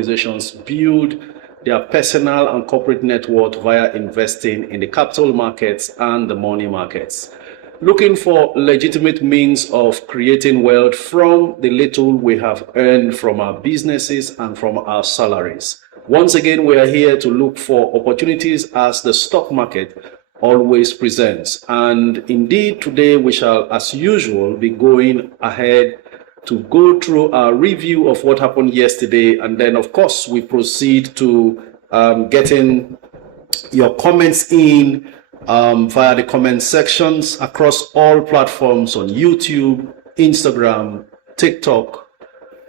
organizations build their personal and corporate net worth via investing in the capital markets and the money markets. Looking for legitimate means of creating wealth from the little we have earned from our businesses and from our salaries. Once again, we are here to look for opportunities as the stock market always presents. And indeed, today we shall, as usual, be going ahead to go through our review of what happened yesterday. And then, of course, we proceed to getting your comments in via the comment sections across all platforms on YouTube, Instagram, TikTok,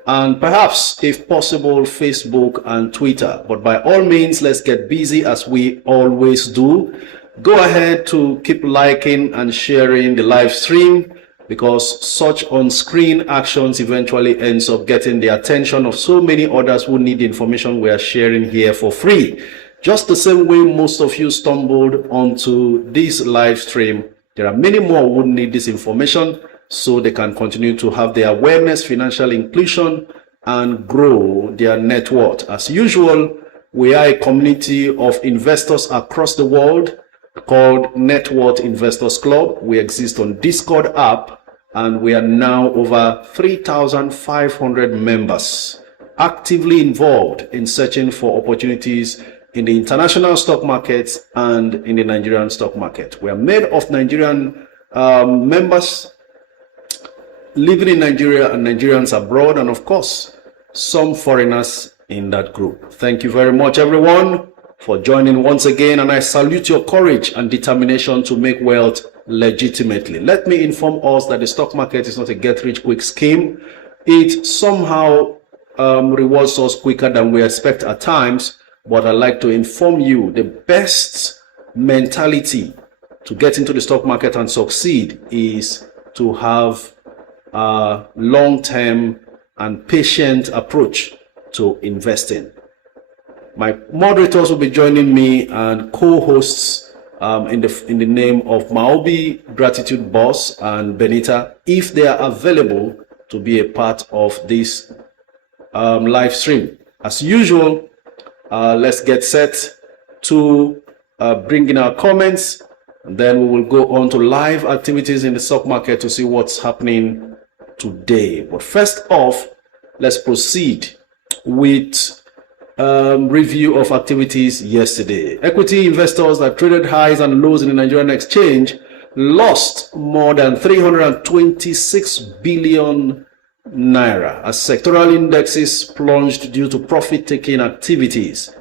and perhaps, if possible, Facebook and Twitter. But by all means, let's get busy as we always do. Go ahead to keep liking and sharing the live stream, because such on-screen actions eventually ends up getting the attention of so many others who need the information we are sharing here for free. Just the same way most of you stumbled onto this live stream, there are many more who need this information so they can continue to have their awareness, financial inclusion, and grow their net worth. As usual, we are a community of investors across the world called Net Worth Investors Club. We exist on Discord app, and we are now over 3,500 members actively involved in searching for opportunities in the international stock markets and in the Nigerian stock market. We are made of Nigerian members living in Nigeria and Nigerians abroad, and of course, some foreigners in that group. Thank you very much, everyone, for joining once again, and I salute your courage and determination to make wealth legitimately. Let me inform us that the stock market is not a get-rich-quick scheme. It somehow rewards us quicker than we expect at times. But I'd like to inform you the best mentality to get into the stock market and succeed is to have a long-term and patient approach to investing. My moderators will be joining me and co-hosts in the name of Maobi, Gratitude Boss, and Benita, if they are available to be a part of this live stream. As usual, let's get set to bring in our comments, and then we will go on to live activities in the stock market to see what's happening today. But first off, let's proceed with review of activities yesterday. Equity investors that traded highs and lows in the Nigerian exchange lost more than 326 billion naira as sectoral indexes plunged due to profit-taking activities.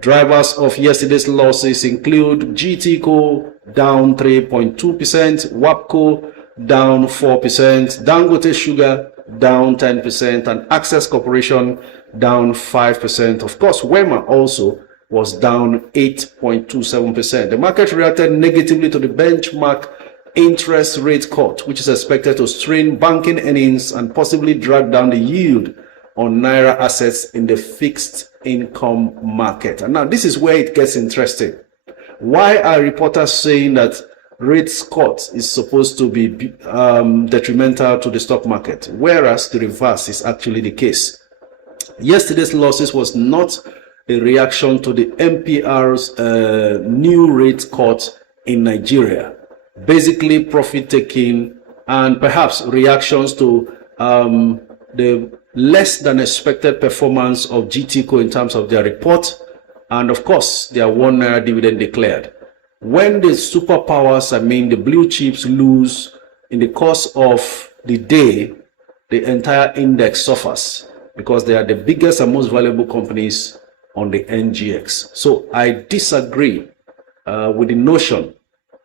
Drivers of yesterday's losses include GTCO down 3.2%, WAPCO down 4%, Dangote Sugar down 10%, and Access Corporation down 5%. Of course, WEMA also was down 8.27%. The market reacted negatively to the benchmark interest rate cut, which is expected to strain banking earnings and possibly drag down the yield on Naira assets in the fixed income market. And now this is where it gets interesting. Why are reporters saying that rates cut is supposed to be detrimental to the stock market, whereas the reverse is actually the case? Yesterday's losses was not a reaction to the MPR's new rate cut in Nigeria. Basically profit-taking and perhaps reactions to the less than expected performance of GTCO in terms of their report, and of course their 1 Naira dividend declared. When the superpowers, the blue chips, lose in the course of the day, the entire index suffers because they are the biggest and most valuable companies on the NGX. So I disagree with the notion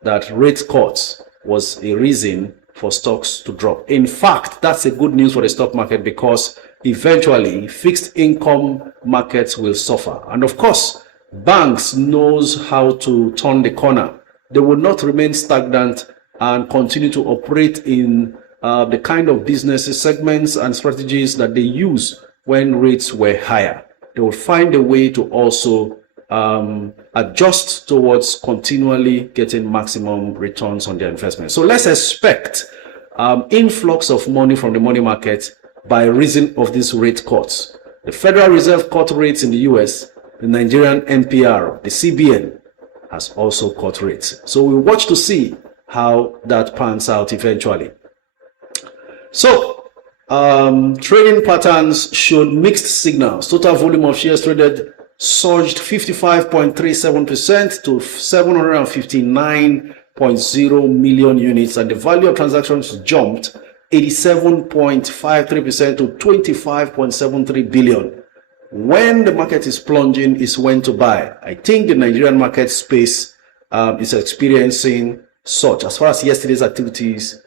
that rate cuts was a reason for stocks to drop. In fact, that's a good news for the stock market, because eventually fixed income markets will suffer. And of course, banks knows how to turn the corner. They will not remain stagnant and continue to operate in the kind of business segments and strategies that they use when rates were higher. They will find a way to also adjust towards continually getting maximum returns on their investment. So let's expect influx of money from the money market by reason of these rate cuts. The Federal Reserve cut rates in the US, the Nigerian NPR, the CBN, has also cut rates. So we'll watch to see how that pans out eventually. So, trading patterns showed mixed signals. Total volume of shares traded surged 55.37% to 759.0 million units, and the value of transactions jumped 87.53% to 25.73 billion. When the market is plunging is when to buy. I think the Nigerian market space is experiencing such as far as yesterday's activities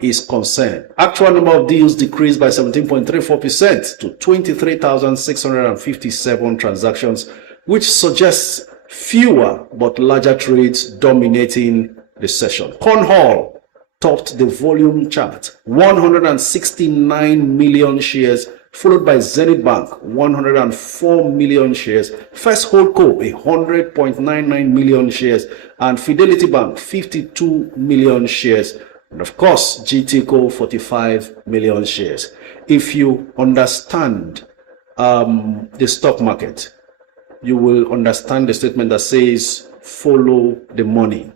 is concerned. Actual number of deals decreased by 17.34% to 23,657 transactions, which suggests fewer but larger trades dominating the session. Cornhall topped the volume chart, 169 million shares, followed by Zenith Bank, 104 million shares, First Holdco, 100.99 million shares, and Fidelity Bank, 52 million shares, and of course, GTCO, 45 million shares. If you understand the stock market, you will understand the statement that says, follow the money.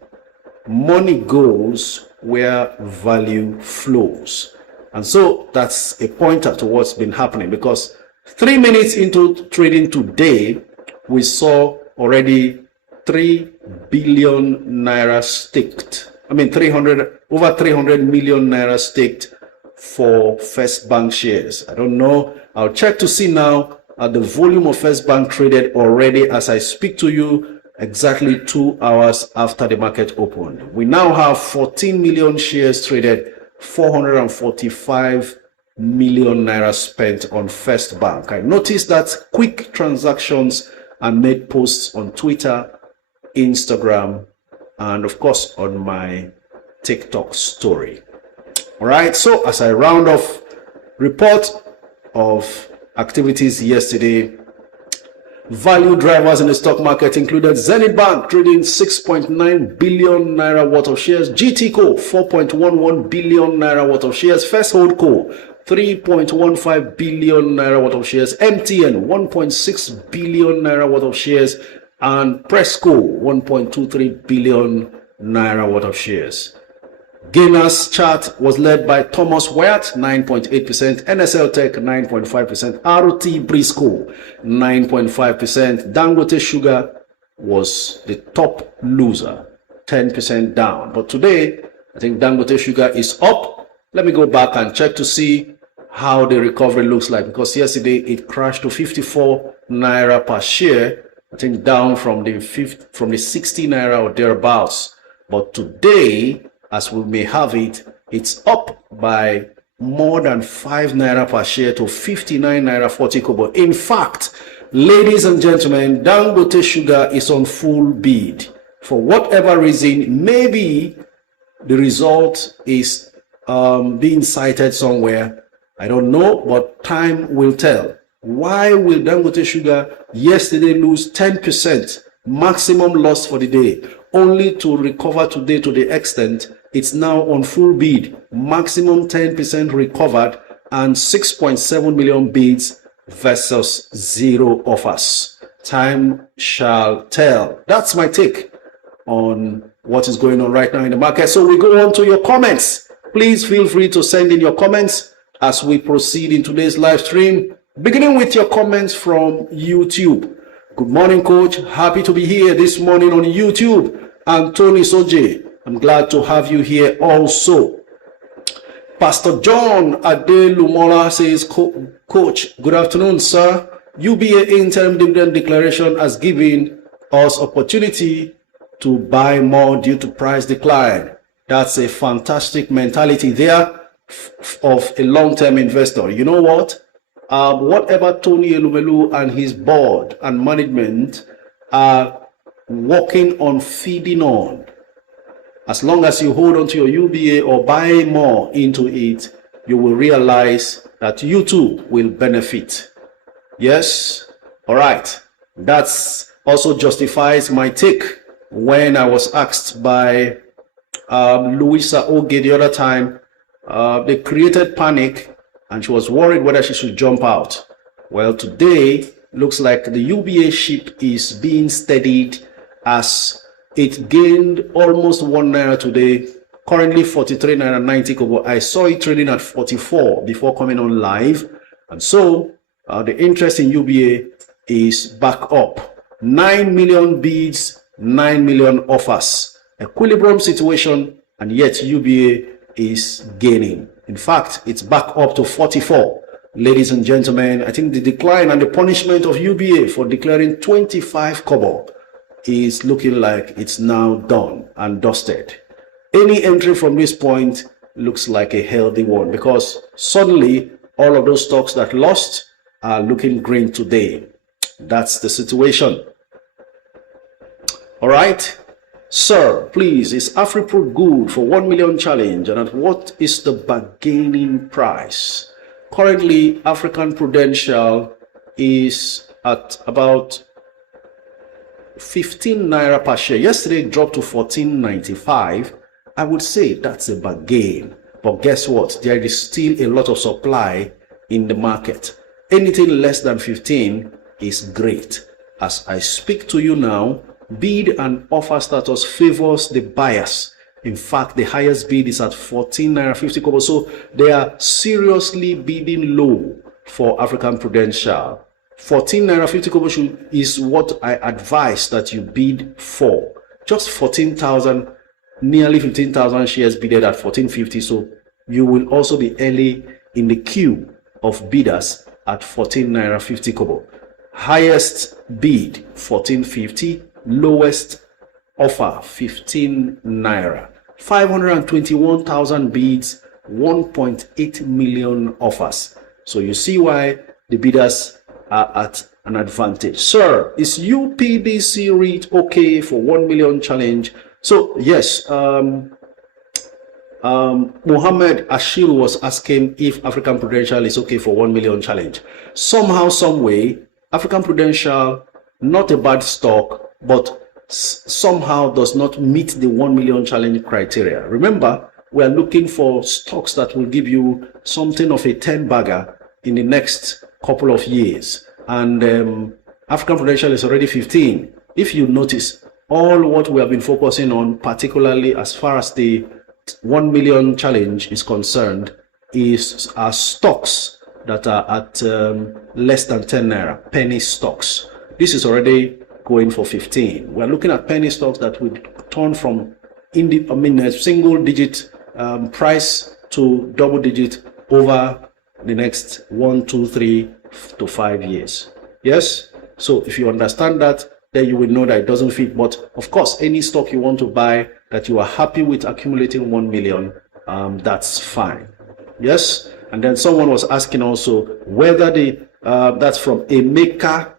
Money goes where value flows. And so that's a pointer to what's been happening, because 3 minutes into trading today, we saw already 3 billion naira staked. Over 300 million naira staked for First Bank shares. I don't know. I'll check to see now the volume of First Bank traded already as I speak to you, exactly 2 hours after the market opened. We now have 14 million shares traded, 445 million naira spent on First Bank. I noticed that quick transactions are made posts on Twitter, Instagram, and of course on my TikTok story. All right, so as I round off report of activities yesterday, value drivers in the stock market included Zenith Bank trading 6.9 billion naira worth of shares, GTCO 4.11 billion naira worth of shares, First Holdco 3.15 billion naira worth of shares, MTN 1.6 billion naira worth of shares, and Presco 1.23 billion naira worth of shares. Gainers chart was led by Thomas Wyatt, 9.8%, NSL Tech, 9.5%, RT Briscoe, 9.5%. Dangote Sugar was the top loser, 10% down. But today, I think Dangote Sugar is up. Let me go back and check to see how the recovery looks like, because yesterday it crashed to 54 naira per share, I think down from the 60 naira or thereabouts. But today, as we may have it, it's up by more than 5 naira per share to 59 naira 40 kobo. In fact, ladies and gentlemen, Dangote Sugar is on full bid. For whatever reason, maybe the result is being cited somewhere. I don't know, but time will tell. Why will Dangote Sugar yesterday lose 10%, maximum loss for the day, only to recover today to the extent it's now on full bid, maximum 10% recovered, and 6.7 million bids versus 0 offers? Time shall tell. That's my take on what is going on right now in the market. So we go on to your comments. Please feel free to send in your comments as we proceed in today's live stream, beginning with your comments from YouTube. Good morning, Coach. Happy to be here this morning on YouTube. Anthony Soje, I'm glad to have you here also. Pastor John Adelumola says, Coach, good afternoon, sir. UBA interim dividend declaration has given us opportunity to buy more due to price decline. That's a fantastic mentality there of a long-term investor. You know what? Whatever Tony Elumelu and his board and management are working on feeding on, as long as you hold on to your UBA or buy more into it, you will realize that you too will benefit. Yes? All right. That's also justifies my take when I was asked by Louisa Oge the other time. They created panic and she was worried whether she should jump out. Well, today looks like the UBA ship is being steadied as it gained almost 1 naira today, currently 43 naira 90 kobo. I saw it trading at 44 before coming on live, and so the interest in UBA is back up. 9 million bids, 9 million offers. Equilibrium situation, and yet UBA is gaining. In fact, it's back up to 44. Ladies and gentlemen, I think the decline and the punishment of UBA for declaring 25 kobo is looking like it's now done and dusted. Any entry from this point looks like a healthy one, because suddenly all of those stocks that lost are looking green today. That's the situation. All right. Sir, please, is AfriPro good for 1 million challenge, and at what is the bargaining price? Currently, African Prudential is at about 15 naira per share. Yesterday it dropped to 14.95. I would say that's a bargain. But guess what? There is still a lot of supply in the market. Anything less than 15 is great. As I speak to you now, bid and offer status favors the buyers. In fact, the highest bid is at 14 naira 50 kobo. So they are seriously bidding low for African Prudential. 14 naira 50 kobo is what I advise that you bid for. Just 14,000, nearly 15,000 shares bidded at 14.50. So you will also be early in the queue of bidders at 14 naira 50 kobo. Highest bid 14.50, lowest offer 15 naira. 521,000 bids, 1.8 million offers. So you see why the bidders are at an advantage. Sir, is UPDC REIT okay for 1 million challenge? So yes, Mohammed Ashir was asking if African Prudential is okay for 1 million challenge. Somehow, some way, African Prudential, not a bad stock, but somehow does not meet the 1 million challenge criteria. Remember, we are looking for stocks that will give you something of a 10-bagger in the next couple of years. And African Prudential is already 15. If you notice, all what we have been focusing on, particularly as far as the 1 million challenge is concerned, is our stocks that are at less than 10 naira, penny stocks. This is already going for 15. We're looking at penny stocks that would turn from a single digit price to double digit over the next 1, 2, 3 to 5 years. Yes. So if you understand that, then you will know that it doesn't fit. But of course, any stock you want to buy that you are happy with accumulating 1 million, that's fine. Yes. And then someone was asking also whether the that's from Emeka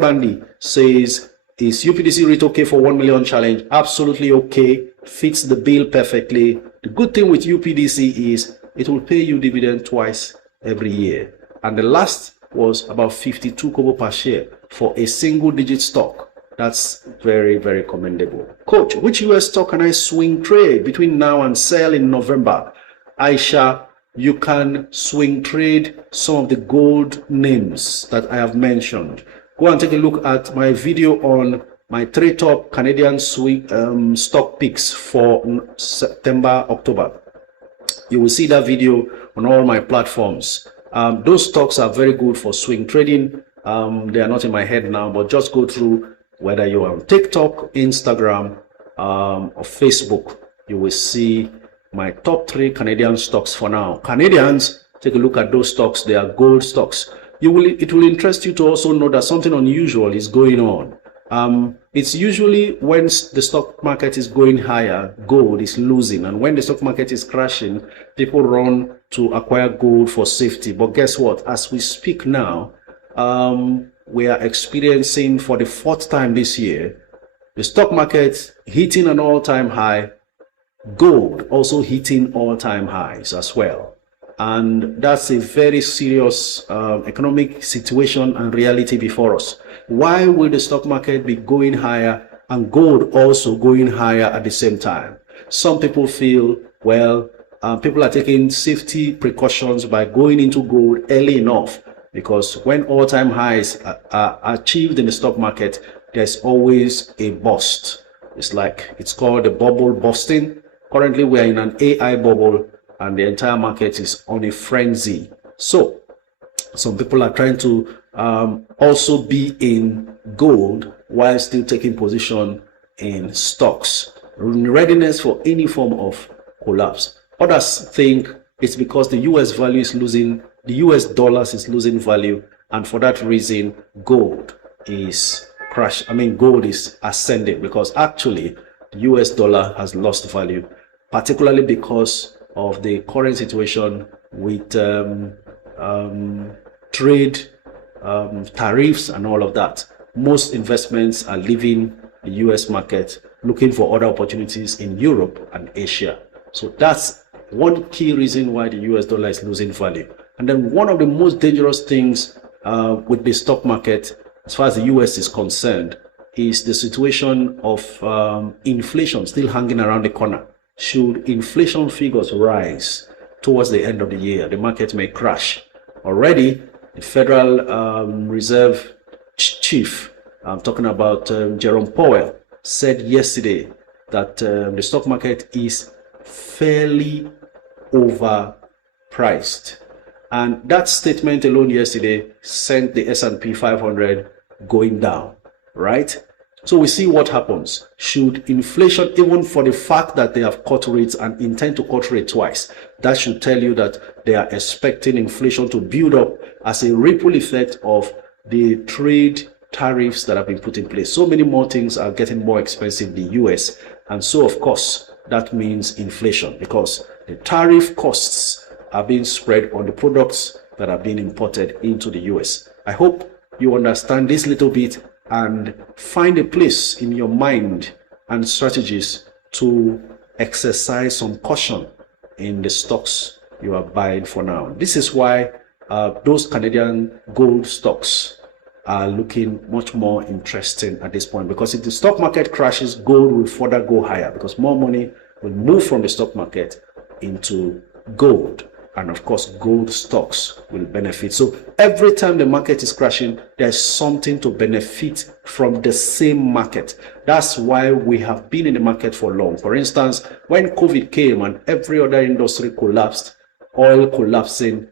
Bandi says, is UPDC REIT okay for 1 million challenge? Absolutely okay. Fits the bill perfectly. The good thing with UPDC is it will pay you dividend twice every year. And the last was about 52 kobo per share for a single digit stock. That's very, very commendable. Coach, which US stock can I swing trade between now and sell in November? Aisha, you can swing trade some of the gold names that I have mentioned. Go and take a look at my video on my 3 top Canadian swing stock picks for September, October. You will see that video on all my platforms. Those stocks are very good for swing trading. They are not in my head now, but just go through, whether you're on TikTok, Instagram, or Facebook, you will see my top 3 Canadian stocks for now. Canadians, take a look at those stocks. They are gold stocks. It will interest you to also know that something unusual is going on. It's usually when the stock market is going higher, gold is losing. And when the stock market is crashing, people run to acquire gold for safety. But guess what? As we speak now, we are experiencing for the 4th time this year, the stock market hitting an all-time high, gold also hitting all-time highs as well. And that's a very serious economic situation and reality before us. Why will the stock market be going higher and gold also going higher at the same time? Some people feel, well, people are taking safety precautions by going into gold early enough. because when all-time highs are achieved in the stock market, there's always a bust. It's called a bubble busting. Currently, we are in an AI bubble, and the entire market is on a frenzy. So some people are trying to also be in gold while still taking position in stocks, in readiness for any form of collapse. Others think it's because the US value is losing, the US dollars is losing value, and for that reason, gold is gold is ascending, because actually the US dollar has lost value, particularly because of the current situation with trade tariffs and all of that. Most investments are leaving the US market, looking for other opportunities in Europe and Asia. So that's one key reason why the US dollar is losing value. And then one of the most dangerous things with the stock market, as far as the US is concerned, is the situation of inflation still hanging around the corner. Should inflation figures rise towards the end of the year, the market may crash. Already, the Federal Reserve chief, I'm talking about Jerome Powell, said yesterday that the stock market is fairly overpriced. And that statement alone yesterday sent the S&P 500 going down, right? So we see what happens. Should inflation, even for the fact that they have cut rates and intend to cut rate twice, that should tell you that they are expecting inflation to build up as a ripple effect of the trade tariffs that have been put in place. So many more things are getting more expensive in the US. And so, of course, that means inflation, because the tariff costs are being spread on the products that are being imported into the US. I hope you understand this little bit and find a place in your mind and strategies to exercise some caution in the stocks you are buying for now. This is why those Canadian gold stocks are looking much more interesting at this point, because if the stock market crashes, gold will further go higher, because more money will move from the stock market into gold, and of course gold stocks will benefit. So every time the market is crashing, there's something to benefit from the same market. That's why we have been in the market for long. For instance, when COVID came and every other industry collapsed, oil collapsing,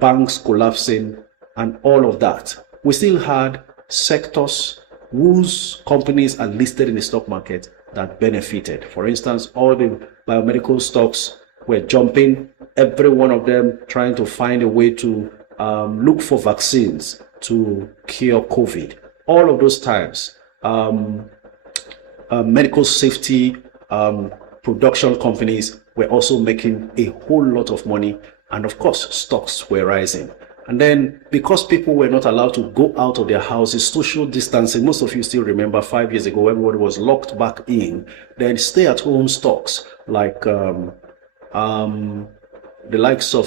banks collapsing, and all of that, we still had sectors whose companies are listed in the stock market that benefited. For instance, all the biomedical stocks were jumping, every one of them trying to find a way to look for vaccines to cure COVID. All of those times, medical safety production companies were also making a whole lot of money, and of course, stocks were rising. And then, because people were not allowed to go out of their houses, social distancing, most of you still remember 5 years ago, everybody was locked back in, then stay-at-home stocks like the likes of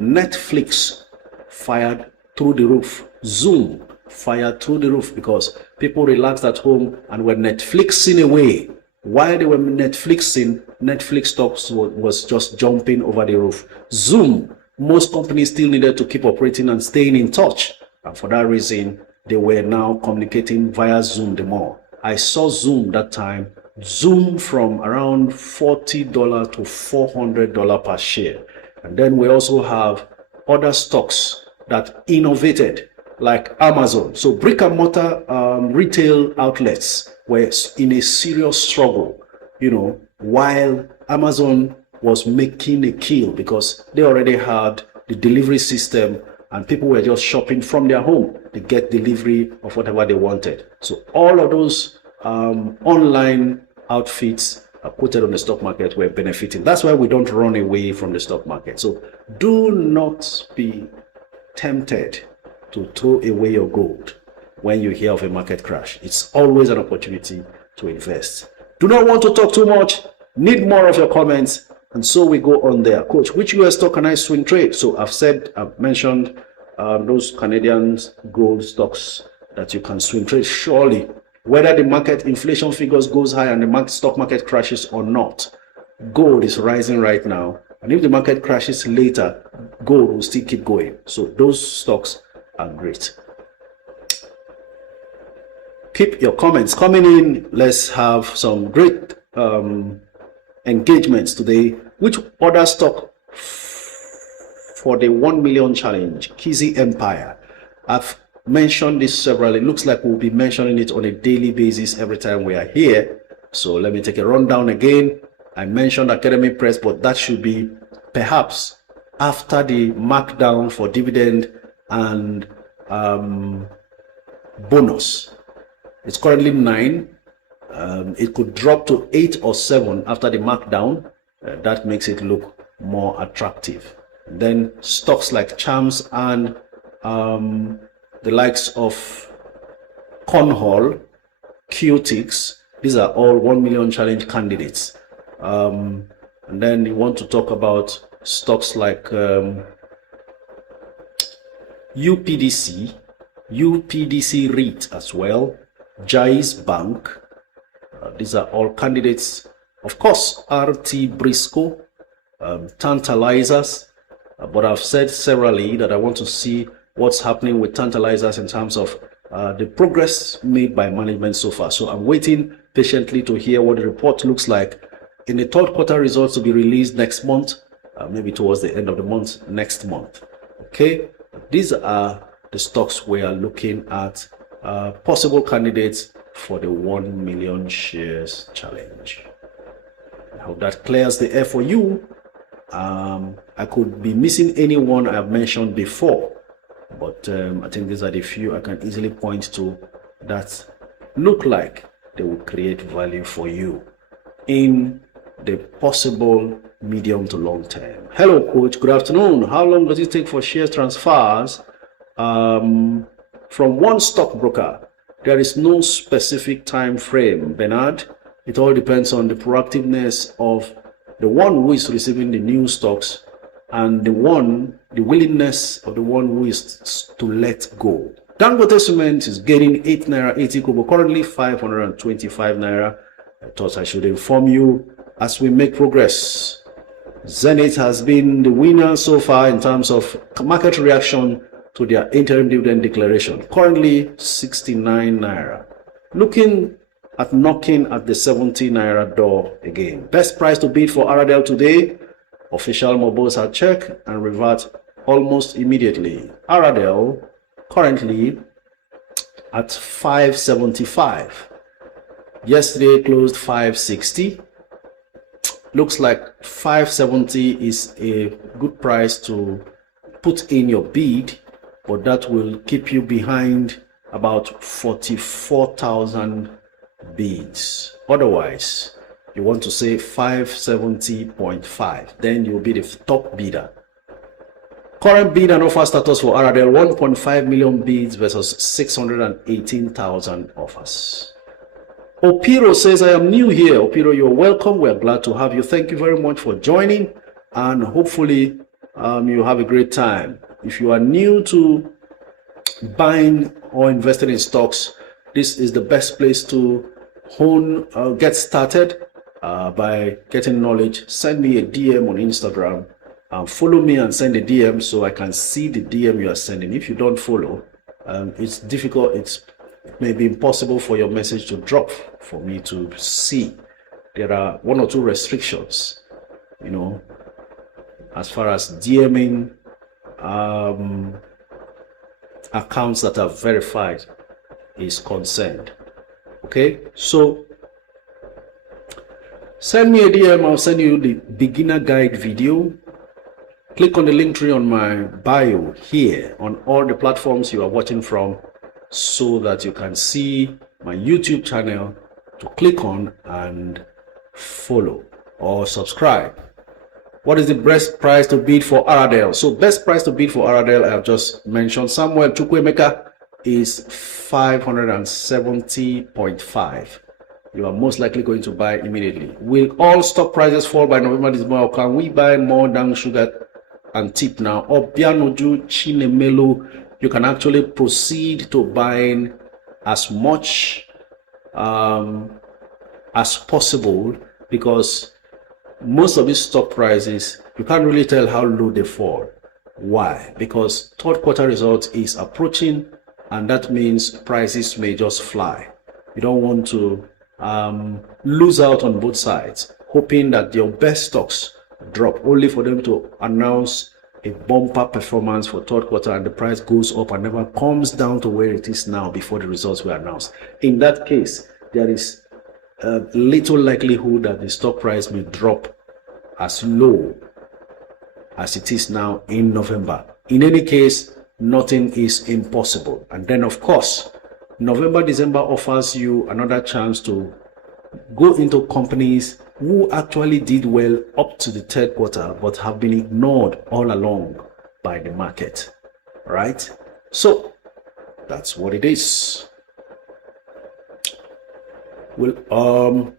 Netflix fired through the roof, Zoom fired through the roof, because people relaxed at home and were Netflixing away. While they were Netflixing, Netflix stocks was just jumping over the roof. Zoom, most companies still needed to keep operating and staying in touch, and for that reason, they were now communicating via Zoom the more. I saw Zoom that time, Zoom from around $40 to $400 per share. And then we also have other stocks that innovated, like Amazon. So brick and mortar retail outlets were in a serious struggle, while Amazon was making a kill, because they already had the delivery system and people were just shopping from their home to get delivery of whatever they wanted. So all of those online outfits quoted on the stock market were benefiting. That's why we don't run away from the stock market. So do not be tempted to throw away your gold when you hear of a market crash. It's always an opportunity to invest. Do not want to talk too much, need more of your comments, and so we go on there. Coach, which US stock can I swing trade? So I've mentioned those Canadian gold stocks that you can swing trade. Surely, whether the market inflation figures goes high and the stock market crashes or not, gold is rising right now. And if the market crashes later, gold will still keep going. So those stocks are great. Keep your comments coming in. Let's have some great engagements today. Which other stock for the 1 million challenge? Kizzy Empire. I've mentioned this several. It looks like we'll be mentioning it on a daily basis every time we are here. So let me take a rundown again. I mentioned Academy Press, but that should be perhaps after the markdown for dividend and bonus. It's currently 9. It could drop to 8 or 7 after the markdown. That makes it look more attractive. Then stocks like Chams and the likes of Cornhall, Qtix, these are all 1 million challenge candidates. And then you want to talk about stocks like UPDC REIT as well, Jais Bank. These are all candidates. Of course, RT Briscoe, Tantalizers. But I've said severally that I want to see what's happening with Tantalizers in terms of the progress made by management so far. So I'm waiting patiently to hear what the report looks like in the third quarter results to be released next month, maybe towards the end of the month next month. Okay, these are the stocks we are looking at, possible candidates for the 1 million shares challenge. I hope that clears the air for you. I could be missing anyone I've mentioned before, but I think these are the few I can easily point to that look like they will create value for you in the possible medium to long term. Hello, coach. Good afternoon. How long does it take for shares transfers from one stockbroker? There is no specific time frame, Bernard. It all depends on the proactiveness of the one who is receiving the new stocks and the willingness of the one who is to let go. Dangote Cement is getting 8 naira 80 kobo, currently 525 naira. I thought I should inform you as we make progress. Zenith has been the winner so far in terms of market reaction to their interim dividend declaration, currently 69 naira. Looking at knocking at the 70 naira door again. Best price to bid for Aradel today. Official mobiles are check and revert almost immediately. Aradel currently at 575. Yesterday closed 560. Looks like 570 is a good price to put in your bid, but that will keep you behind about 44,000 bids. Otherwise, you want to say 570.5, then you'll be the top bidder. Current bid and offer status for Aradel: 1.5 million bids versus 618,000 offers. Opiro says, I am new here. Opiro, you're welcome. We're glad to have you. Thank you very much for joining, and hopefully you have a great time. If you are new to buying or investing in stocks, this is the best place to get started by getting knowledge. Send me a DM on Instagram. Follow me and send a DM so I can see the DM you are sending. If you don't follow, it's difficult. It may be impossible for your message to drop for me to see. There are 1 or 2 restrictions, as far as DMing accounts that are verified is concerned. Okay, so send me a DM. I'll send you the beginner guide video. Click on the link tree on my bio here on all the platforms you are watching from, so that you can see my YouTube channel to click on and follow or subscribe. What is the best price to bid for Aradel? So best price to bid for Aradel, I have just mentioned. Samuel Chukwemeka is 570.5. You are most likely going to buy immediately. Will all stock prices fall by November, December, or can we buy more than sugar and tip now? Obianoju Chinemelo, you can actually proceed to buying as much as possible, because most of these stock prices, you can't really tell how low they fall. Why? Because third quarter result is approaching, and that means prices may just fly. You don't want to lose out on both sides, hoping that your best stocks drop only for them to announce a bumper performance for third quarter and the price goes up and never comes down to where it is now before the results were announced. In that case, there is little likelihood that the stock price may drop as low as it is now in November. In any case, nothing is impossible. And then, of course, November, December offers you another chance to go into companies who actually did well up to the third quarter but have been ignored all along by the market, right? So that's what it is. Well,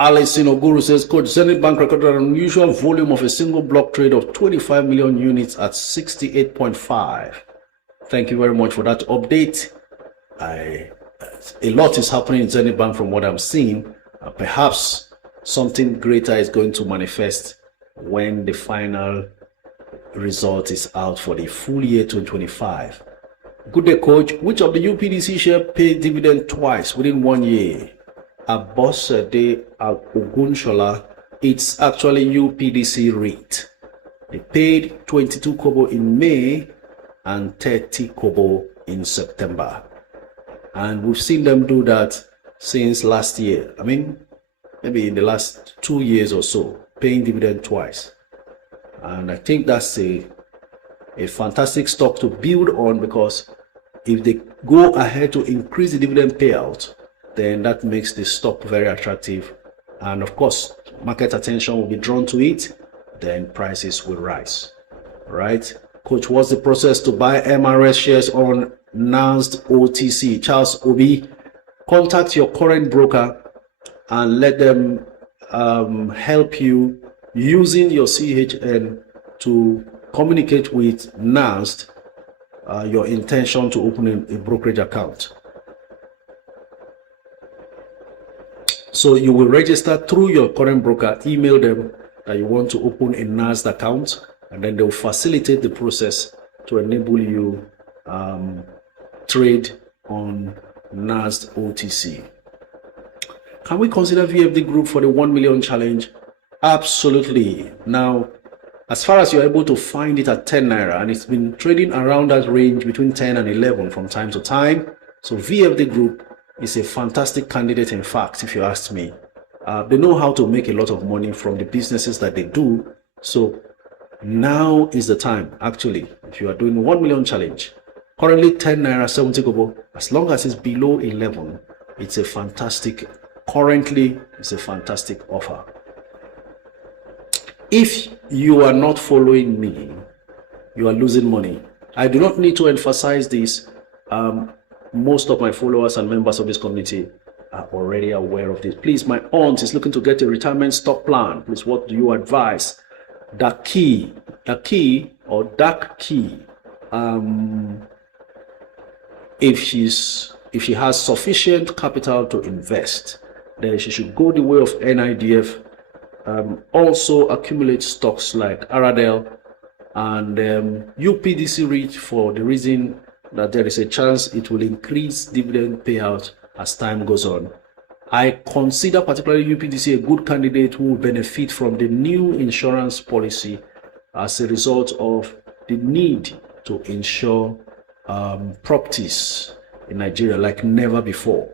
Alice Oguru says, Coach, Zenith Bank recorded an unusual volume of a single block trade of 25 million units at 68.5. Thank you very much for that update. A lot is happening in Zenith Bank from what I'm seeing. Perhaps something greater is going to manifest when the final result is out for the full year 2025. Good day, Coach. Which of the UPDC share paid dividend twice within 1 year? Abosede Ogunshola. It's actually UPDC rate. They paid 22 kobo in May and 30 kobo in September. And we've seen them do that since last year. I mean, maybe in the last 2 years or so, paying dividend twice. And I think that's a fantastic stock to build on, because if they go ahead to increase the dividend payout, then that makes the stock very attractive. And of course, market attention will be drawn to it, then prices will rise. Right? Coach, what's the process to buy MRS shares on NASD OTC? Charles Obi, contact your current broker and let them help you using your CHN to communicate with NASD your intention to open a brokerage account. So you will register through your current broker, email them that you want to open a NASD account, and then they will facilitate the process to enable you trade on NASD OTC. Can we consider VFD Group for the 1 million challenge? Absolutely. Now, as far as you're able to find it at 10 naira, and it's been trading around that range between 10 and 11 from time to time. So VFD Group is a fantastic candidate, in fact, if you ask me. They know how to make a lot of money from the businesses that they do. So now is the time, actually, if you are doing 1 million challenge. Currently 10 naira 70 kobo. As long as it's below 11, it's a fantastic, currently it's a fantastic offer. If you are not following me, you are losing money. I do not need to emphasize this. Most of my followers and members of this community are already aware of this. Please, my aunt is looking to get a retirement stock plan. Please, what do you advise? The key, or dark key. If she has sufficient capital to invest, then she should go the way of NIDF. Also accumulate stocks like Aradel and UPDC REIT, for the reason that there is a chance it will increase dividend payout as time goes on. I consider particularly UPDC a good candidate who will benefit from the new insurance policy as a result of the need to insure properties in Nigeria like never before.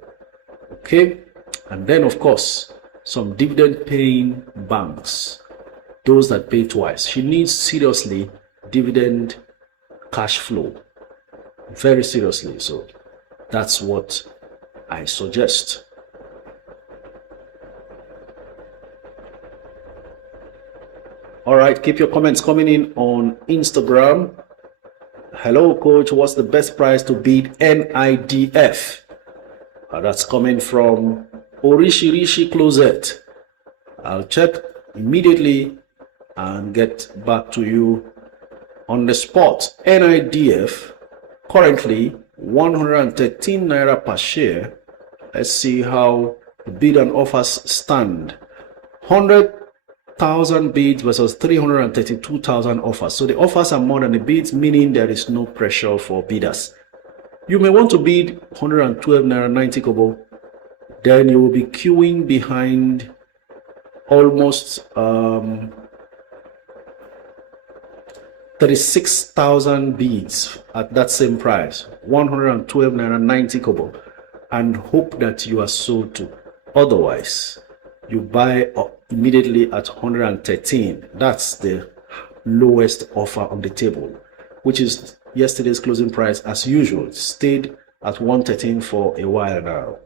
Okay, and then of course some dividend paying banks, those that pay twice. She needs seriously dividend cash flow, very seriously. So that's what I suggest. All right, keep your comments coming in on Instagram. Hello, Coach. What's the best price to beat NIDF? That's coming from Orishirishi Closet. I'll check immediately and get back to you on the spot. NIDF currently 113 naira per share. Let's see how the bid and offers stand. 100 1,000 bids versus 332,000 offers. So the offers are more than the bids, meaning there is no pressure for bidders. You may want to bid 112 naira 90 kobo, then you will be queuing behind almost 36,000 bids at that same price, 112 naira 90 kobo, and hope that you are sold to. Otherwise, you buy immediately at 113. That's the lowest offer on the table, which is yesterday's closing price as usual. It stayed at 113 for a while now.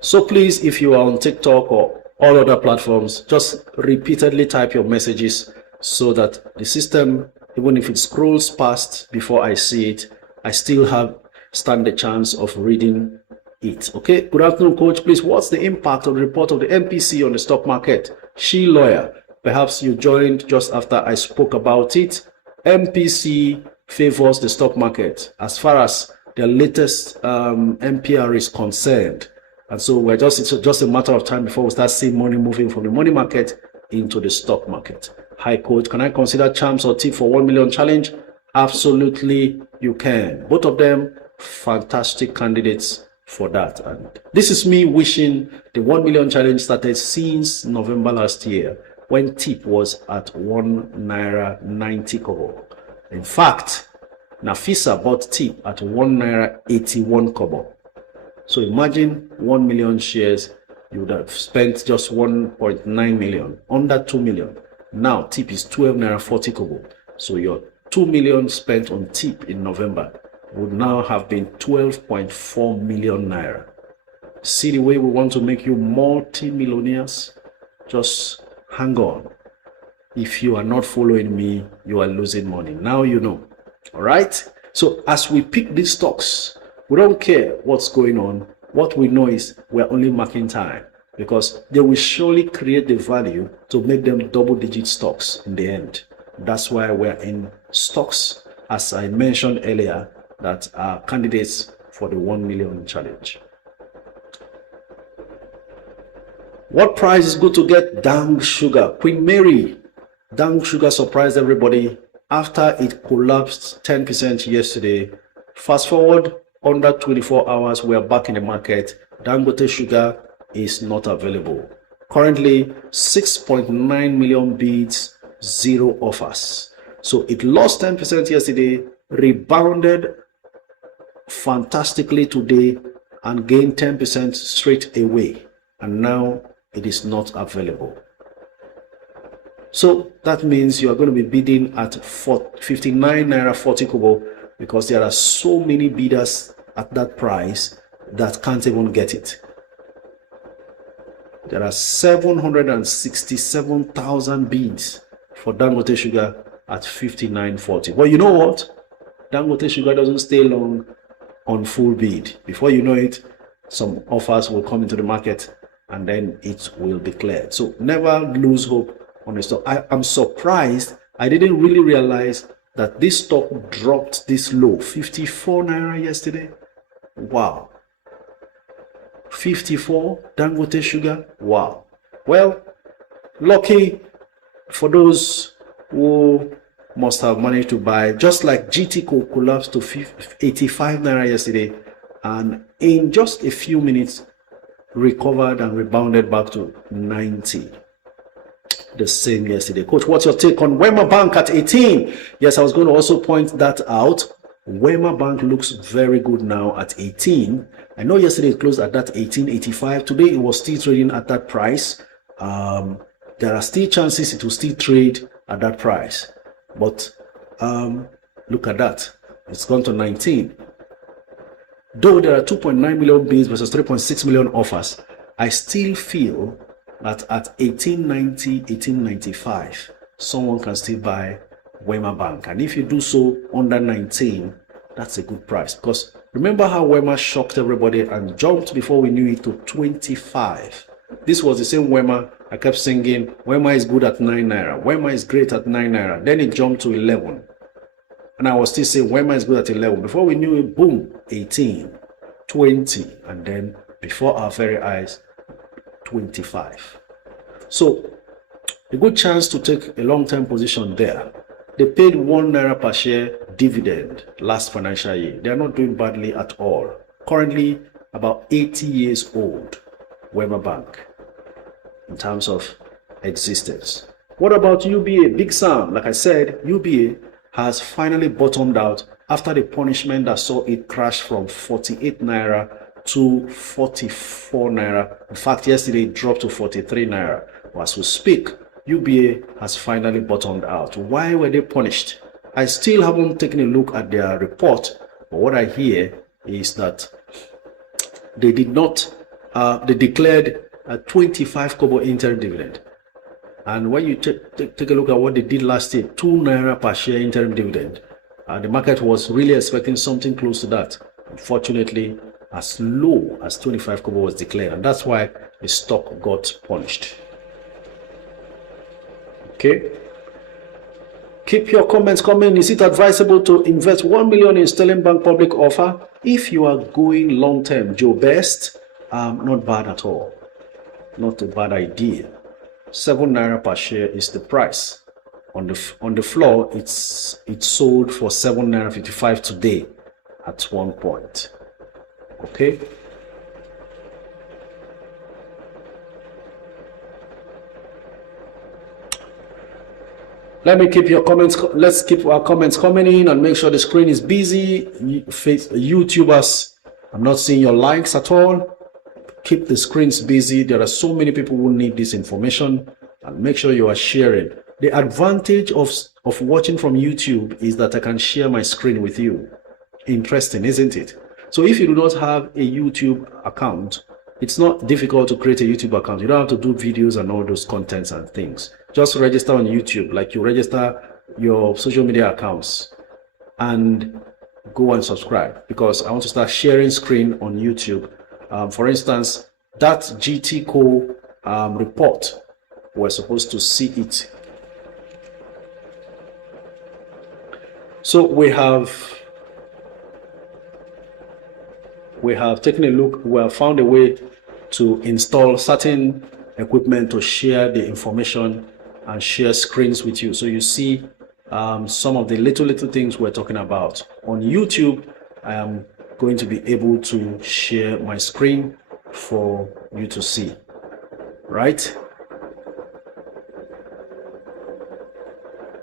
So please, if you are on TikTok or all other platforms, just repeatedly type your messages so that the system, even if it scrolls past before I see it, I still stand the chance of reading it. Okay, good afternoon, coach. Please, what's the impact of the report of the MPC on the stock market? She lawyer. Perhaps you joined just after I spoke about it. MPC favors the stock market as far as the latest MPR is concerned. And so it's just a matter of time before we start seeing money moving from the money market into the stock market. Hi, coach. Can I consider Champs or Tip for 1 million challenge? Absolutely, you can. Both of them fantastic candidates for that. And this is me wishing the 1 million challenge started since November last year, when Tip was at 1 naira 90 kobo. In fact, Nafisa bought Tip at 1 naira 81 kobo. So imagine 1 million shares, you would have spent just 1.9 million, under 2 million. Now Tip is 12 naira 40 kobo. So your 2 million spent on Tip in November would now have been 12.4 million naira. See the way we want to make you multi-millionaires? Just hang on. If you are not following me, you are losing money. Now you know. All right? So as we pick these stocks, we don't care what's going on. What we know is we're only marking time, because they will surely create the value to make them double-digit stocks in the end. That's why we're in stocks, as I mentioned earlier, that are candidates for the 1 million challenge. What price is good to get? Dang Sugar. Queen Mary. Dang Sugar surprised everybody after it collapsed 10% yesterday. Fast forward, under 24 hours, we are back in the market. Dangote Sugar is not available. Currently, 6.9 million bids, 0 offers. So it lost 10% yesterday, rebounded fantastically today, and gained 10% straight away. And now it is not available. So that means you are going to be bidding at 59 naira 40 kobo, because there are so many bidders at that price that can't even get it. There are 767,000 bids for Dangote Sugar at 59.40. But you know what? Dangote Sugar doesn't stay long on full bid. Before you know it, some offers will come into the market and then it will be cleared. So never lose hope on the stock. I'm surprised. I didn't really realize that this stock dropped this low. 54 naira yesterday. Wow. 54 Dangote Sugar. Wow. Well, lucky for those who must have managed to buy. Just like GT collapsed to 85 naira yesterday, and in just a few minutes recovered and rebounded back to 90. The same yesterday. Coach, what's your take on Wema Bank at 18? Yes, I was going to also point that out. Wema Bank looks very good now at 18. I know yesterday it closed at that 18.85. Today it was still trading at that price. There are still chances it will still trade at that price. But look at that. It's gone to 19. Though there are 2.9 million bids versus 3.6 million offers, I still feel that at 18.90, 18.95, someone can still buy Wema Bank. And if you do so under 19, that's a good price. Because remember how Wema shocked everybody and jumped before we knew it to 25. This was the same Wema I kept singing. Wema is good at 9 naira. Wema is great at 9 naira. Then it jumped to 11. And I was still saying Wema is good at 11. Before we knew it, boom, 18, 20, and then before our very eyes, 25. So a good chance to take a long-term position there. They paid 1 naira per share dividend last financial year. They are not doing badly at all. Currently about 80 years old, Wema Bank, in terms of existence. What about UBA? Big Sam, like I said, UBA has finally bottomed out after the punishment that saw it crash from 48 naira to 44 naira. In fact, yesterday it dropped to 43 naira. As we speak, UBA has finally bottomed out. Why were they punished? I still haven't taken a look at their report, but what I hear is that they did not, they declared a 25 kobo interim dividend. And when you take a look at what they did last year, 2 naira per share interim dividend, the market was really expecting something close to that. Unfortunately, as low as 25 kobo was declared, and that's why the stock got punished. Okay. Keep your comments coming. Is it advisable to invest 1 million in Sterling Bank public offer? If you are going long term, Joe Best, not bad at all. Not a bad idea. 7 naira per share is the price. On the floor, it's sold for 7 naira 55 today at one point. Okay. Let me keep your comments. Let's keep our comments coming in and make sure the screen is busy. YouTubers, I'm not seeing your likes at all. Keep the screens busy. There are so many people who need this information, and make sure you are sharing. The advantage of watching from YouTube is that I can share my screen with you. Interesting, isn't it? So if you do not have a YouTube account, it's not difficult to create a YouTube account. You don't have to do videos and all those contents and things. Just register on YouTube like you register your social media accounts, and go and subscribe, because I want to start sharing screen on YouTube. For instance, that GTCO report, we're supposed to see it. So we have taken a look. We have found a way to install certain equipment to share the information and share screens with you, so you see some of the little things we're talking about. On YouTube, I am going to be able to share my screen for you to see, right?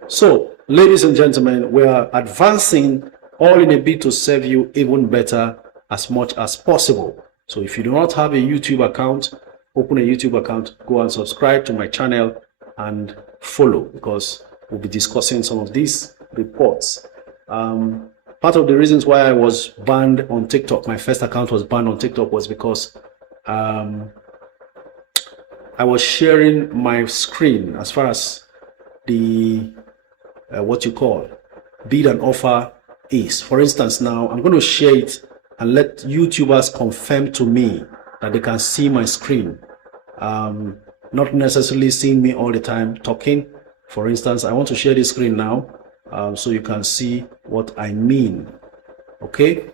So, ladies and gentlemen, we are advancing all in a bid to serve you even better as much as possible. So if you do not have a YouTube account, open a YouTube account, go and subscribe to my channel and follow, because we'll be discussing some of these reports. Part of the reasons why I was banned on TikTok, my first account was banned on TikTok, was because I was sharing my screen as far as the what you call bid and offer is. For instance, now I'm going to share it and let YouTubers confirm to me that they can see my screen. Not necessarily seeing me all the time talking. For instance, I want to share this screen now, so you can see what I mean. Okay.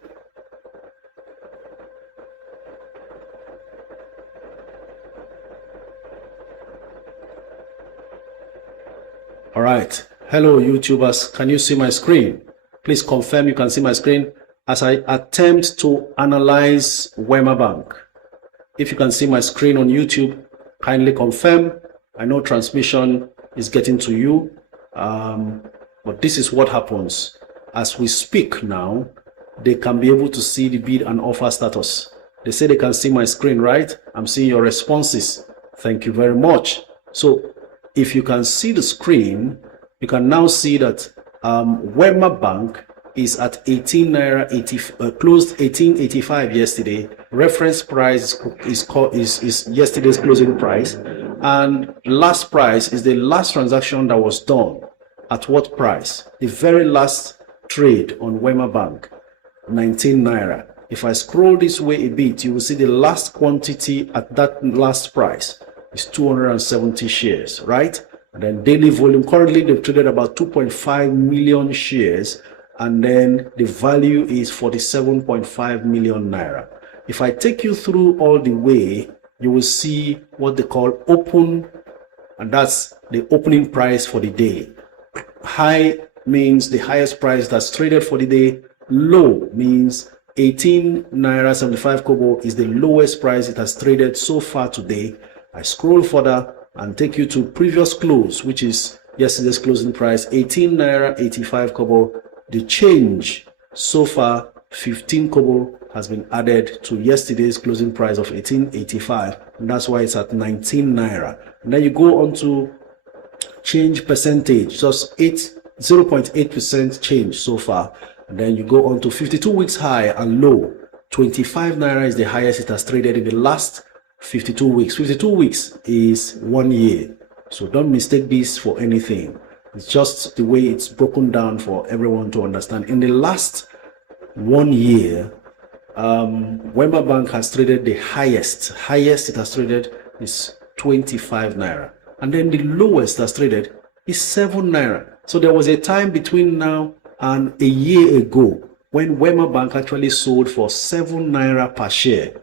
All right. Hello, YouTubers. Can you see my screen? Please confirm you can see my screen as I attempt to analyze Wema Bank. If you can see my screen on YouTube, kindly confirm. I know transmission is getting to you, but this is what happens. As we speak now, they can be able to see the bid and offer status. They say they can see my screen, right? I'm seeing your responses. Thank you very much. So if you can see the screen, you can now see that Wema Bank is at 18 naira 80, closed 18.85 yesterday. Reference price is yesterday's closing price, and last price is the last transaction that was done. At what price? The very last trade on Wema Bank, 19 naira. If I scroll this way a bit, you will see the last quantity at that last price is 270 shares, right? And then daily volume, currently they've traded about 2.5 million shares, and then the value is 47.5 million naira. If I take you through all the way, you will see what they call open, and that's the opening price for the day. High means the highest price that's traded for the day. Low means 18 naira 75 kobo is the lowest price it has traded so far today. I scroll further and take you to previous close, which is yesterday's closing price, 18 naira 85 kobo. The change so far, 15 kobo, has been added to yesterday's closing price of 18.85, and that's why it's at 19 naira. And then you go on to change percentage, just 0.8% change so far. And then you go on to 52 weeks high and low. 25 naira is the highest it has traded in the last 52 weeks. 52 weeks is 1 year, so don't mistake this for anything. It's just the way it's broken down for everyone to understand. In the last 1 year, Wema Bank has traded the highest it has traded is 25 naira, and then the lowest that's traded is 7 naira. So there was a time between now and a year ago when Wema Bank actually sold for 7 naira per share.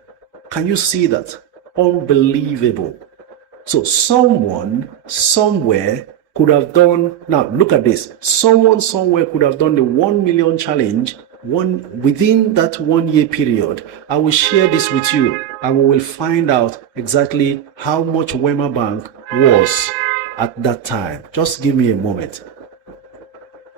Can you see that? Unbelievable. So someone somewhere could have done, now look at this, someone somewhere could have done the 1 million challenge within that 1 year period. I will share this with you and we will find out exactly how much Wema Bank was at that time. Just give me a moment.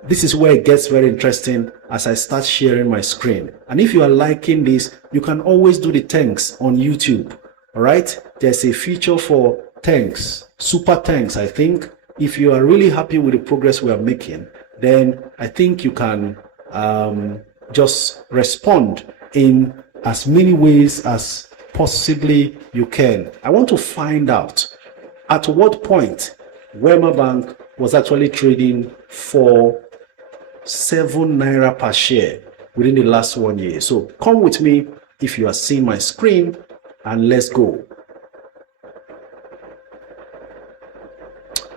This is where it gets very interesting as I start sharing my screen. And if you are liking this, you can always do the thanks on YouTube. All right, there's a feature for thanks, super thanks. I think if you are really happy with the progress we are making, then I think you can just respond in as many ways as possibly you can. I want to find out at what point Wema Bank was actually trading for 7 naira per share within the last 1 year. So come with me if you are seeing my screen and let's go.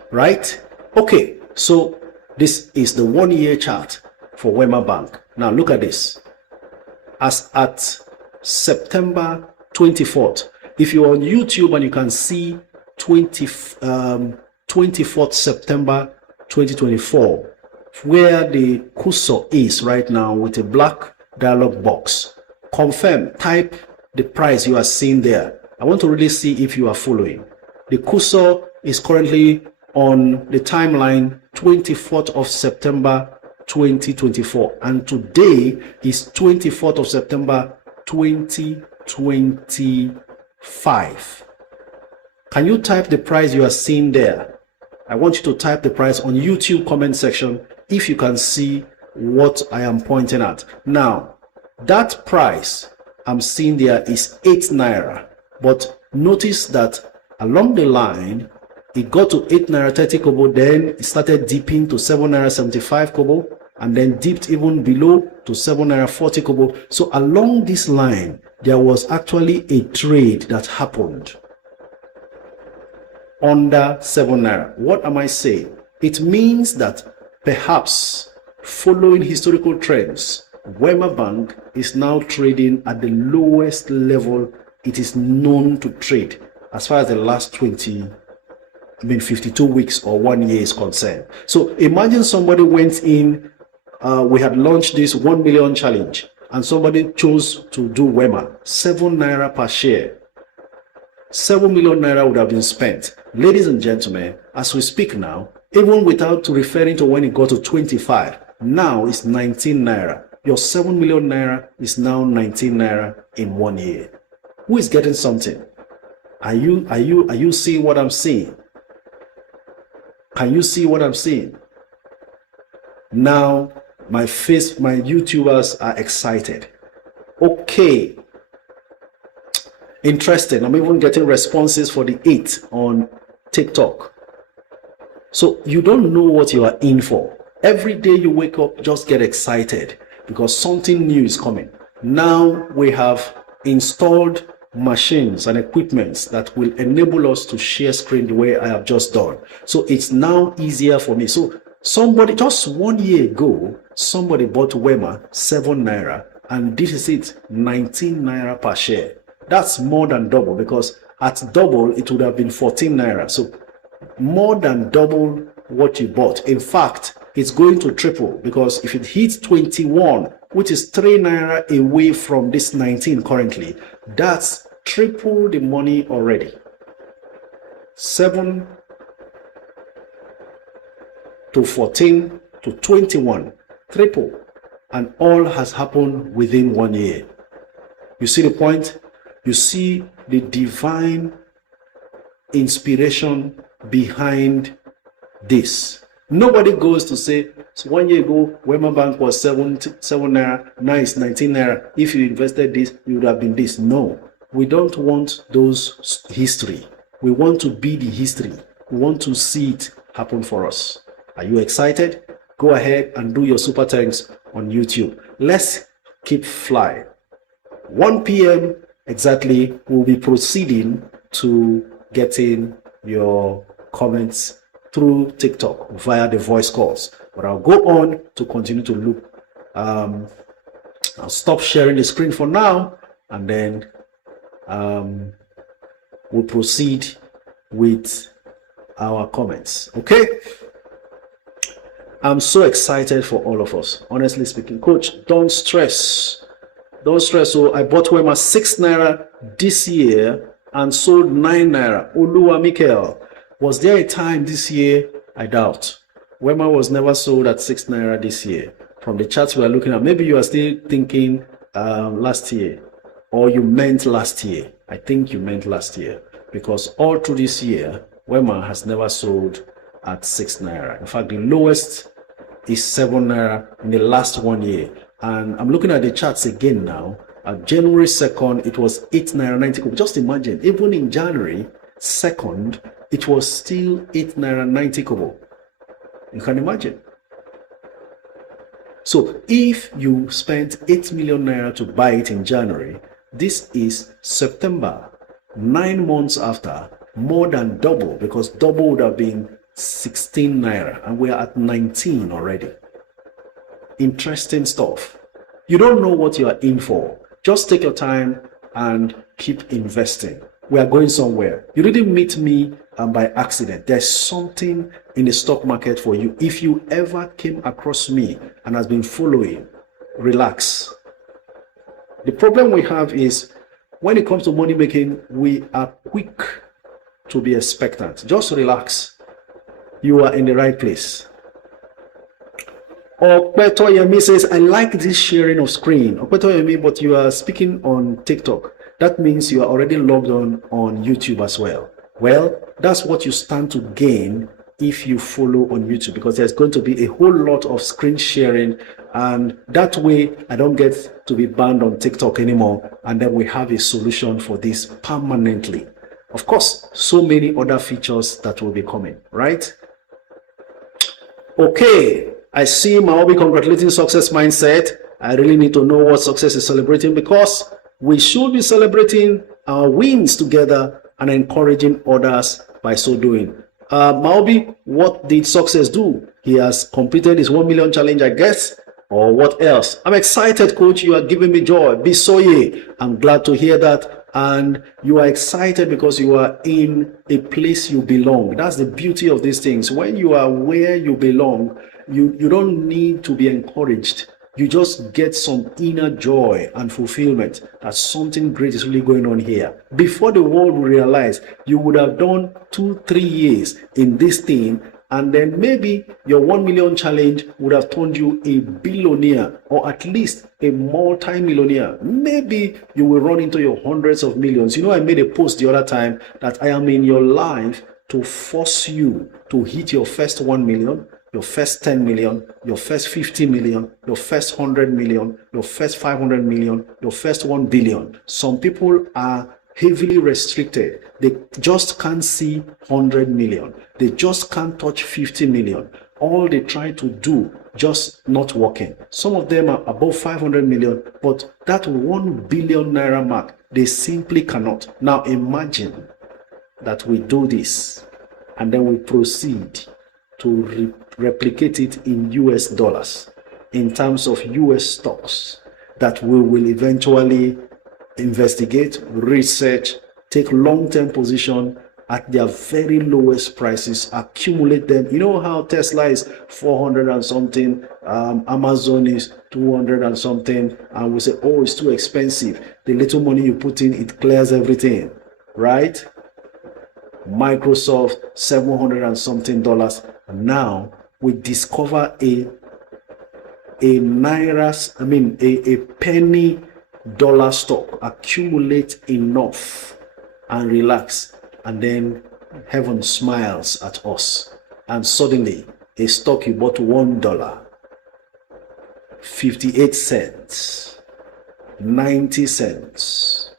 Right? Okay, so this is the 1 year chart for Wema Bank. Now look at this. As at September 24th, if you're on YouTube and you can see 24th September 2024, where the cursor is right now with a black dialog box, confirm, type the price you are seeing there. I want to really see if you are following. The cursor is currently on the timeline 24th of September 2024, and today is 24th of September 2025. Can you type the price you are seeing there? I want you to type the price on YouTube comment section if you can see what I am pointing at. Now, that price I'm seeing there is 8 naira, but notice that along the line it got to 8 naira 30 kobo, then it started dipping to 7 naira 75 kobo, and then dipped even below to 7 naira 40 kobo. So along this line there was actually a trade that happened under 7 naira. What am I saying? It means that perhaps following historical trends, Wema Bank is now trading at the lowest level it is known to trade as far as the last 52 weeks or 1 year is concerned. So imagine somebody went in, we had launched this 1 million challenge and somebody chose to do Wema, 7 naira per share. 7 million naira would have been spent. Ladies and gentlemen, as we speak now, even without referring to when it got to 25, now it's 19 naira. Your 7 million naira is now 19 naira in 1 year. Who is getting something? Are you seeing what I'm seeing? Can you see what I'm seeing? Now my YouTubers are excited. Okay. Interesting. I'm even getting responses for the 8 on TikTok. So you don't know what you are in for. Every day you wake up, just get excited because something new is coming. Now we have installed machines and equipments that will enable us to share screen the way I have just done. So it's now easier for me. So somebody just 1 year ago, somebody bought Wema 7 naira and this is it, 19 naira per share. That's more than double, because at double it would have been 14 naira. So more than double what you bought. In fact, it's going to triple, because if it hits 21, which is 3 naira away from this 19 currently, that's triple the money already. 7 to 14 to 21, triple, and all has happened within 1 year. You see the point? You see the divine inspiration behind this. Nobody goes to say, so 1 year ago, Wema Bank was 7 naira, now it's 19 naira. If you invested this, you would have been this. No, we don't want those history. We want to be the history. We want to see it happen for us. Are you excited? Go ahead and do your super thanks on YouTube. Let's keep flying. 1 p.m. exactly, we'll be proceeding to getting your comments through TikTok via the voice calls. But I'll go on to continue to look. I'll stop sharing the screen for now, and then we'll proceed with our comments. Okay? I'm so excited for all of us. Honestly speaking, coach, don't stress. Don't stress. So I bought Wema 6 naira this year and sold 9 naira. Oluwa Mikel. Was there a time this year? I doubt. Wema was never sold at 6 naira this year. From the charts we are looking at, maybe you are still thinking last year, or you meant last year. I think you meant last year, because all through this year, Wema has never sold at 6 naira. In fact, the lowest is 7 naira in the last 1 year. And I'm looking at the charts again now. At January 2nd, it was 8 naira 90 kobo. Just imagine, even in January 2nd, it was still 8 naira 90 kobo. You can imagine. So if you spent 8 million naira to buy it in January, this is September, 9 months after, more than double, because double would have been 16 naira, and we're at 19 already. Interesting stuff. You don't know what you are in for. Just take your time and keep investing. We are going somewhere. You didn't meet me by accident. There's something in the stock market for you. If you ever came across me and has been following, relax. The problem we have is when it comes to money making, we are quick to be expectant. Just relax. You are in the right place. Okpetoyemi says, I like this sharing of screen. Okpetoyemi, but you are speaking on TikTok. That means you are already logged on YouTube as well. Well, that's what you stand to gain if you follow on YouTube, because there's going to be a whole lot of screen sharing, and that way I don't get to be banned on TikTok anymore, and then we have a solution for this permanently. Of course, so many other features that will be coming, right? Okay, I see Maobi congratulating Success Mindset. I really need to know what Success is celebrating, because we should be celebrating our wins together and encouraging others by so doing. Maobi, what did Success do? He has completed his 1 million challenge, I guess, or what else? I'm excited, coach. You are giving me joy. Bisoye, I'm glad to hear that. And you are excited because you are in a place you belong. That's the beauty of these things. When you are where you belong, you don't need to be encouraged. You just get some inner joy and fulfillment that something great is really going on here. Before the world will realize, you would have done 2-3 years in this thing, and then maybe your 1 million challenge would have turned you a billionaire, or at least a multi-millionaire. Maybe you will run into your hundreds of millions. You know, I made a post the other time that I am in your life to force you to hit your first 1 million, your first 10 million, your first 50 million, your first 100 million, your first 500 million, your first 1 billion. Some people are heavily restricted. They just can't see 100 million. They just can't touch 50 million. All they try to do, just not working. Some of them are above 500 million, but that 1 billion naira mark, they simply cannot. Now imagine that we do this, and then we proceed to replicate it in US dollars, in terms of US stocks. that we will eventually investigate, research, take long-term position at their very lowest prices, accumulate them. You know how Tesla is 400 and something, Amazon is 200 and something, and we say, oh, it's too expensive. The little money you put in, it clears everything, right? Microsoft, 700 and something dollars. Now we discover a penny dollar stock, accumulate enough and relax, and then heaven smiles at us, and suddenly a stock you bought $1, 58 cents, 90 cents,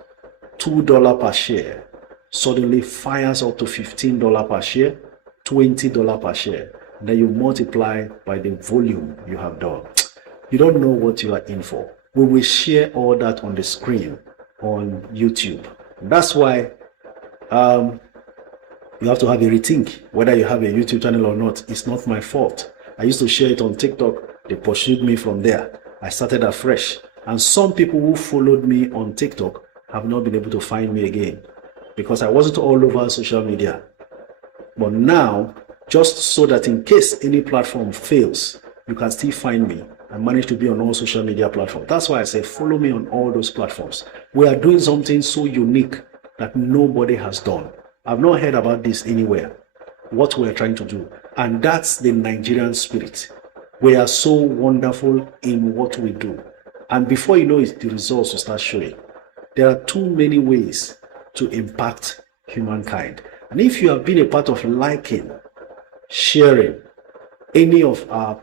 $2 per share, suddenly fires up to $15 per share, $20 per share. Then you multiply by the volume you have done. You don't know what you are in for. We will share all that on the screen on YouTube. That's why you have to have a rethink whether you have a YouTube channel or not. It's not my fault. I used to share it on TikTok. They pursued me from there. I started afresh. And some people who followed me on TikTok have not been able to find me again because I wasn't all over social media. But now, just so that in case any platform fails, you can still find me. I managed to be on all social media platforms. That's why I say follow me on all those platforms. We are doing something so unique that nobody has done. I've not heard about this anywhere, what we're trying to do. And that's the Nigerian spirit. We are so wonderful in what we do. And before you know it, the results will start showing. There are too many ways to impact humankind. And if you have been a part of liking, sharing any of our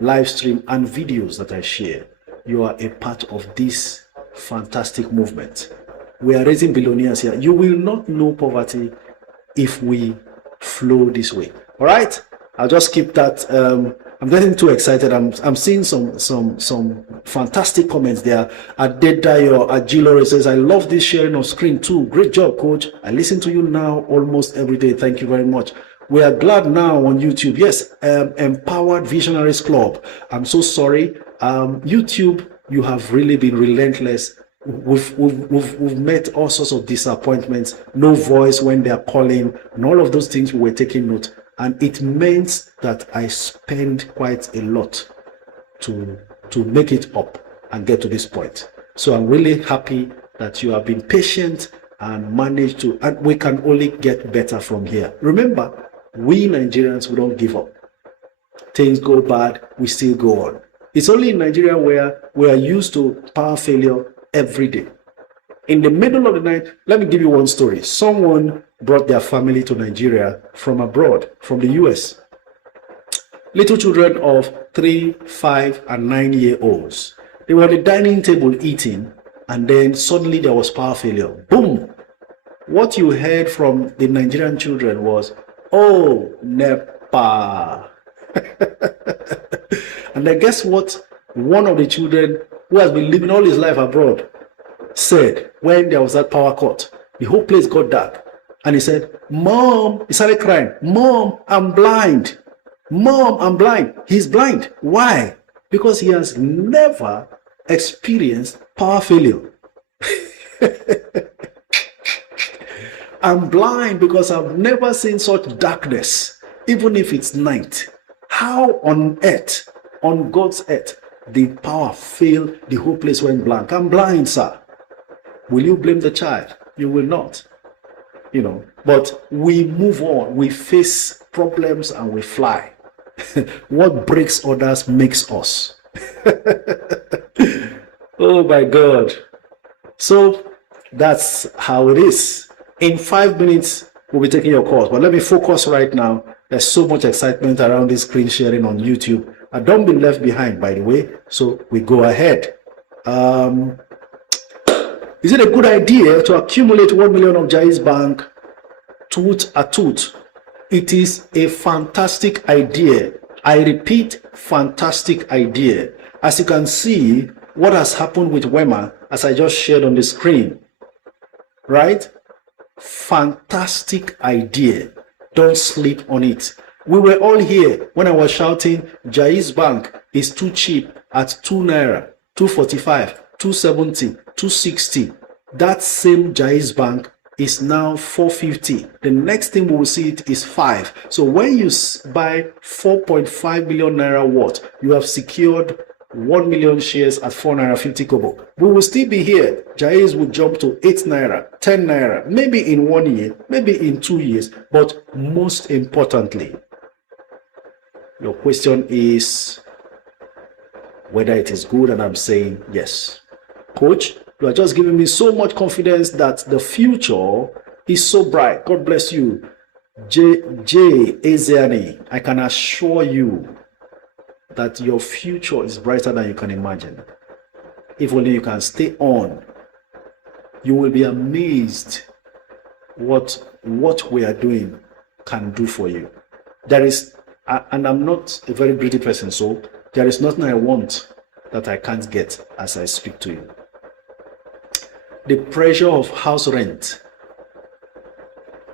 live stream and videos that I share, you are a part of this fantastic movement. We are raising billionaires here. You will not know poverty if we flow this way. All right, I'll just keep that. I'm getting too excited. I'm seeing some fantastic comments there. Adedayo Ajilore says, I love this sharing on screen too. Great job, coach. I listen to you now almost every day. Thank you very much. We are glad now on YouTube. Yes, Empowered Visionaries Club. I'm so sorry. YouTube, you have really been relentless. We've met all sorts of disappointments. No voice when they are calling, and all of those things we were taking note. And it meant that I spend quite a lot to make it up and get to this point. So I'm really happy that you have been patient and managed to, and we can only get better from here. Remember, we Nigerians, we don't give up. Things go bad, we still go on. It's only in Nigeria where we are used to power failure every day. In the middle of the night, let me give you one story. Someone brought their family to Nigeria from abroad, from the US. Little children of 3, 5, and 9-year-olds. They were at the dining table eating, and then suddenly there was power failure. Boom! What you heard from the Nigerian children was, oh, NEPA. And then guess what? One of the children who has been living all his life abroad said when there was that power cut, the whole place got dark. And he said, Mom, he started crying, Mom, I'm blind. Mom, I'm blind. He's blind. Why? Because he has never experienced power failure. I'm blind because I've never seen such darkness, even if it's night. How on earth, on God's earth, did power fail? The whole place went blank. I'm blind, sir. Will you blame the child? You will not. You know, but we move on. We face problems and we fly. What breaks others makes us. Oh my God. So that's how it is. In 5 minutes, we'll be taking your calls. But let me focus right now. There's so much excitement around this screen sharing on YouTube. And don't be left behind, by the way. So we go ahead. Is it a good idea to accumulate 1 million of Jai's Bank tooth a tooth? It is a fantastic idea. I repeat, fantastic idea. As you can see, what has happened with Wema, as I just shared on the screen, right? Fantastic idea. Don't sleep on it. We were all here when I was shouting, Jai's Bank is too cheap at 2 naira. 245, 270, 260. That same Jaiz Bank is now 450. The next thing we will see it is 5. So when you buy 4.5 million naira worth, you have secured 1 million shares at 4 naira 50 kobo. We will still be here. Jaiz will jump to 8 naira, 10 naira, maybe in 1 year, maybe in 2 years. But most importantly, your question is whether it is good, and I'm saying yes. Coach, you are just giving me so much confidence that the future is so bright. God bless you. J. Ezeani, I can assure you that your future is brighter than you can imagine. If only you can stay on, you will be amazed what we are doing can do for you. There is, and I'm not a very greedy person, so there is nothing I want that I can't get as I speak to you. The pressure of house rent,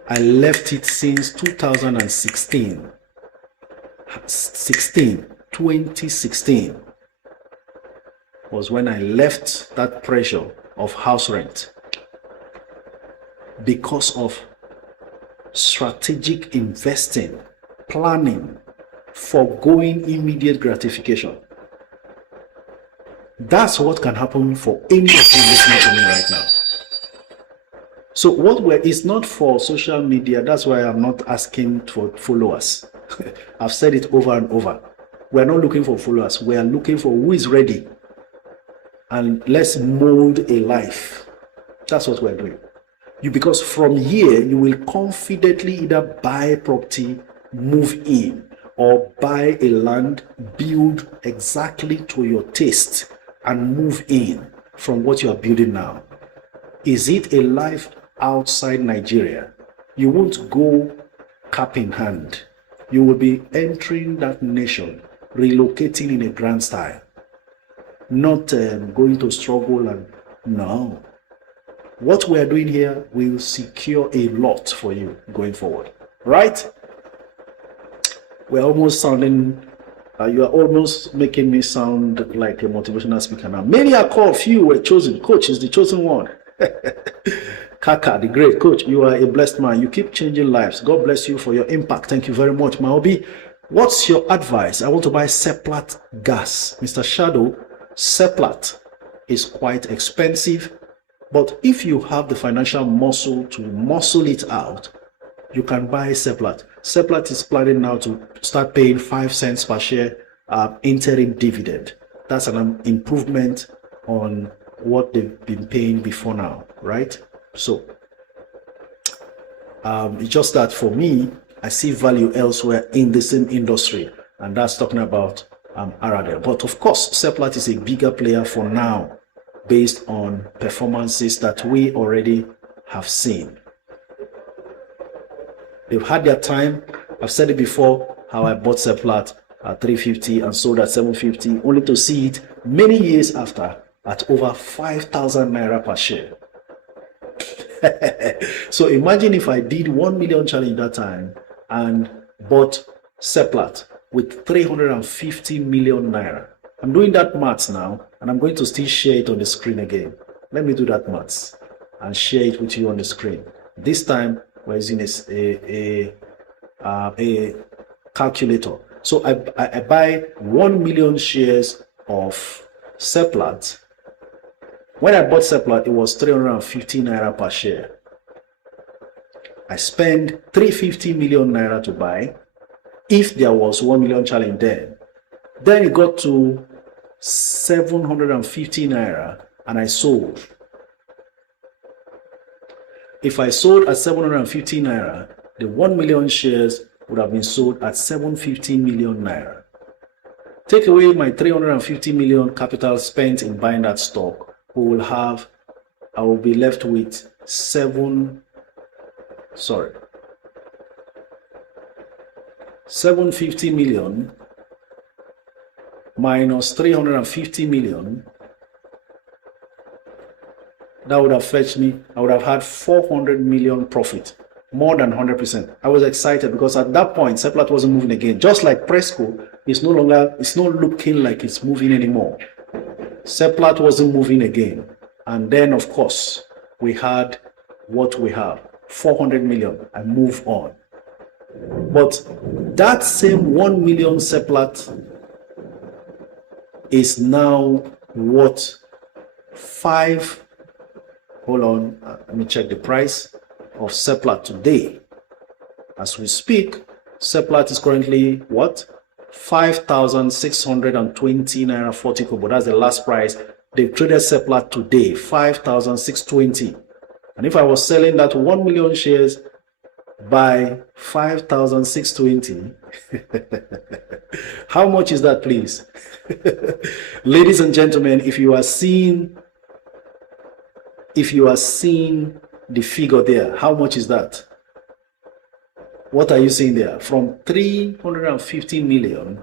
I left it since 2016. 2016 was when I left that pressure of house rent because of strategic investing, planning, foregoing immediate gratification. That's what can happen for any of you listening to me right now. So it's not for social media. That's why I'm not asking for followers. I've said it over and over. We're not looking for followers. We are looking for who is ready. And let's mold a life. That's what we're doing. Because from here, you will confidently either buy a property, move in, or buy a land, build exactly to your taste, and move in from what you are building now. Is it a life outside Nigeria? You won't go cap in hand. You will be entering that nation, relocating in a grand style. Not going to struggle and no. What we are doing here will secure a lot for you going forward. Right? We're almost sounding... you are almost making me sound like a motivational speaker now. Many are called, few were chosen. Coach is the chosen one. Kaka, the great coach, you are a blessed man. You keep changing lives. God bless you for your impact. Thank you very much, Maobi. What's your advice? I want to buy Seplat gas. Mr. Shadow, Seplat is quite expensive, but if you have the financial muscle to muscle it out, you can buy Seplat. Seplat is planning now to start paying 5 cents per share interim dividend. That's an improvement on what they've been paying before now, right? So it's just that for me, I see value elsewhere in the same industry, and that's talking about Aradel. But of course, Seplat is a bigger player for now based on performances that we already have seen. They've had their time. I've said it before, how I bought Seplat at 350 and sold at 750, only to see it many years after at over 5,000 naira per share. So imagine if I did 1 million challenge that time and bought Seplat with 350 million naira. I'm doing that maths now, and I'm going to still share it on the screen again. Let me do that maths and share it with you on the screen. This time we're using a calculator. So I buy 1 million shares of Seplat. When I bought Seplat, it was 350 naira per share. I spent 350 million naira to buy. If there was 1 million challenge then it got to 750 naira and I sold. If I sold at 750 naira, the 1 million shares would have been sold at 750 million naira. Take away my 350 million capital spent in buying that stock, I will be left with 750 million minus 350 million. That would have fetched me, I would have had 400 million profit, more than 100%. I was excited because at that point, Seplat wasn't moving again. Just like Presco, it's not looking like it's moving anymore. Seplat wasn't moving again. And then, of course, we had what we have, 400 million, and move on. But that same 1 million Seplat is now what? Hold on, let me check the price of Seplat today. As we speak, Seplat is currently what? 5,620 naira 40 kobo. That's the last price. They've traded Seplat today, 5,620. And if I was selling that 1 million shares by 5,620, how much is that, please? Ladies and gentlemen, if you are seeing the figure there, how much is that? What are you seeing there? From 350 million,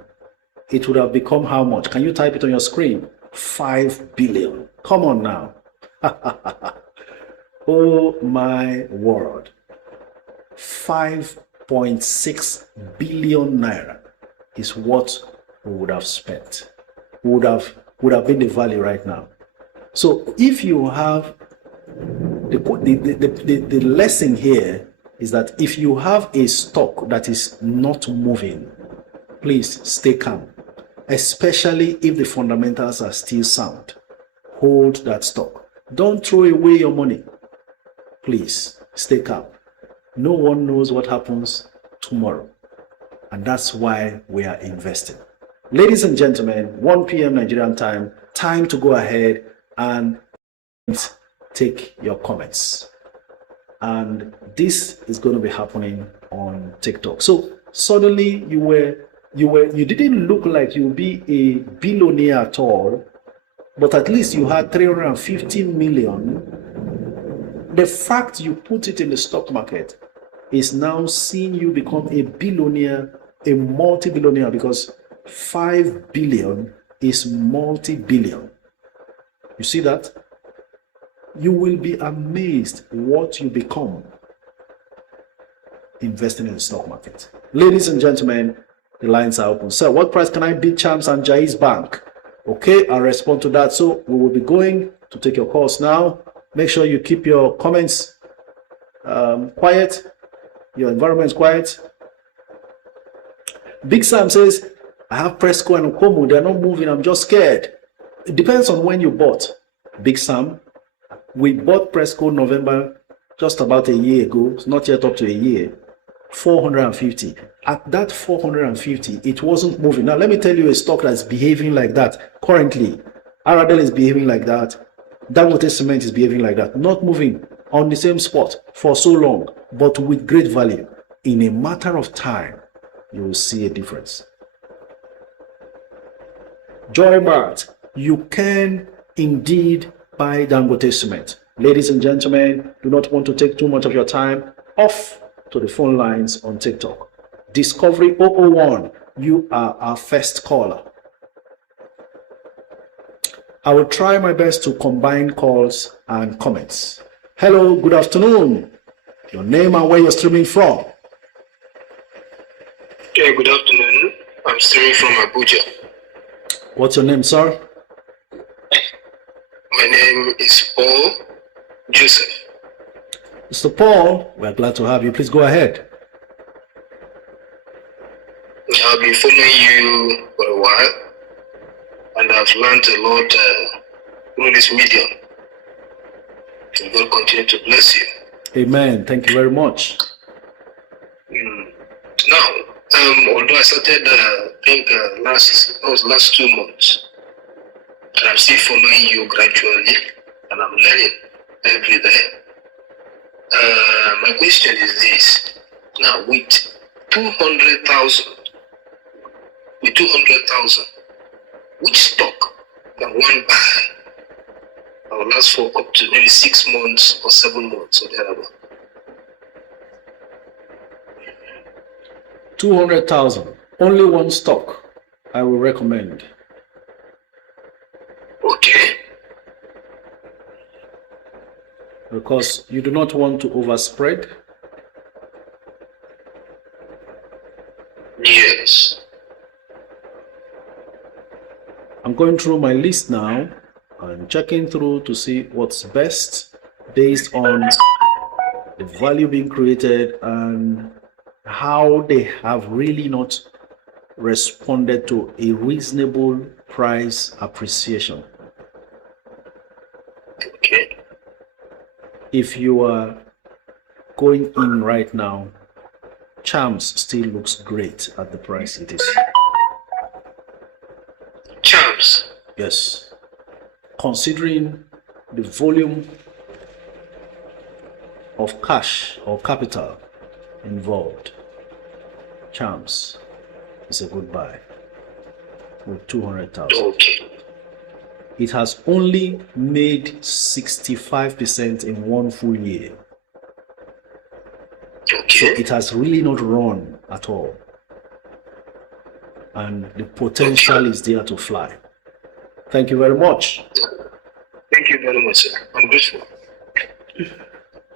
it would have become how much? Can you type it on your screen? 5 billion. Come on now. Oh my word. 5.6 billion naira is what we would have spent. Would have been the value right now. So if you have the lesson here is that if you have a stock that is not moving, please stay calm, especially if the fundamentals are still sound. Hold that stock. Don't throw away your money. Please stay calm. No one knows what happens tomorrow, and that's why we are investing. Ladies and gentlemen, 1 p.m. Nigerian time, time to go ahead and take your comments. And this is going to be happening on TikTok. So suddenly you didn't look like you'll be a billionaire at all, but at least you had 350 million. The fact you put it in the stock market is now seeing you become a billionaire, a multi-billionaire, because 5 billion is multi-billion. You see that? You will be amazed what you become investing in the stock market. Ladies and gentlemen, the lines are open. Sir, what price can I beat Champs and Jai's Bank? Okay, I'll respond to that. So we will be going to take your calls now. Make sure you keep your comments quiet. Your environment is quiet. Big Sam says, I have Presco and Okomo. They're not moving. I'm just scared. It depends on when you bought. Big Sam, we bought Presco November, just about a year ago. It's not yet up to a year. 450. At that 450, it wasn't moving. Now, let me tell you a stock that's behaving like that. Currently, Aradel is behaving like that. Dangote Cement is behaving like that. Not moving on the same spot for so long, but with great value. In a matter of time, you will see a difference. Joy Mart, you can indeed buy Dangote Cement. Ladies and gentlemen, do not want to take too much of your time. Off to the phone lines on TikTok. Discovery 001, you are our first caller. I will try my best to combine calls and comments. Hello, good afternoon. Your name and where you're streaming from? Yeah, good afternoon. I'm streaming from Abuja. What's your name, sir? My name is Paul Joseph. Mr. Paul, we're glad to have you. Please go ahead. I've been following you for a while, and I've learned a lot through this medium. And God continue to bless you. Amen. Thank you very much. Now, although I started, I think last 2 months, and I'm still following you gradually, and I'm learning every day. My question is this: now, with 200,000, which stock can one buy that will last for up to maybe 6 months or 7 months or thereabout? 200,000. Only one stock I will recommend. Okay. Because you do not want to overspread. Yes. I'm going through my list now. and checking through to see what's best based on the value being created and how they have really not responded to a reasonable price appreciation. Okay. If you are going in right now, Charms still looks great at the price it is. Charms. Yes. Considering the volume of cash or capital involved, Charms is a good buy with 200,000. Okay. It has only made 65% in one full year. Okay. So it has really not run at all. And the potential is there to fly. Thank you very much. Thank you very much, sir. I'm grateful.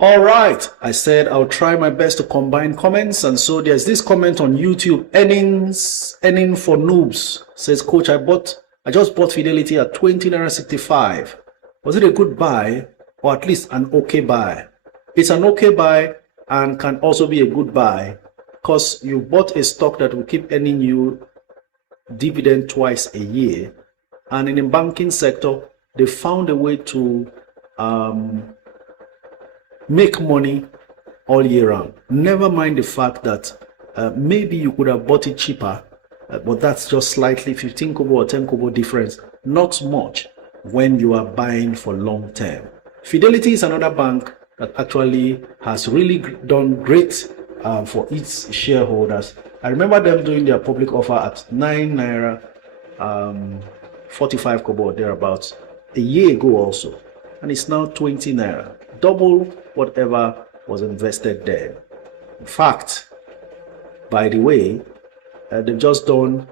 All right. I said I'll try my best to combine comments. And so there's this comment on YouTube. Earning for noobs. Says, Coach, I just bought Fidelity at 20.65. Was it a good buy or at least an okay buy? It's an okay buy and can also be a good buy because you bought a stock that will keep earning you dividend twice a year. And in the banking sector, they found a way to make money all year round. Never mind the fact that maybe you could have bought it cheaper, but that's just slightly 15 kobo or 10 kobo difference. Not much when you are buying for long term. Fidelity is another bank that actually has really done great for its shareholders. I remember them doing their public offer at 9 naira, 45 kobo or thereabouts a year ago also, and it's now 20 naira, double whatever was invested there. In fact, by the way, they've just done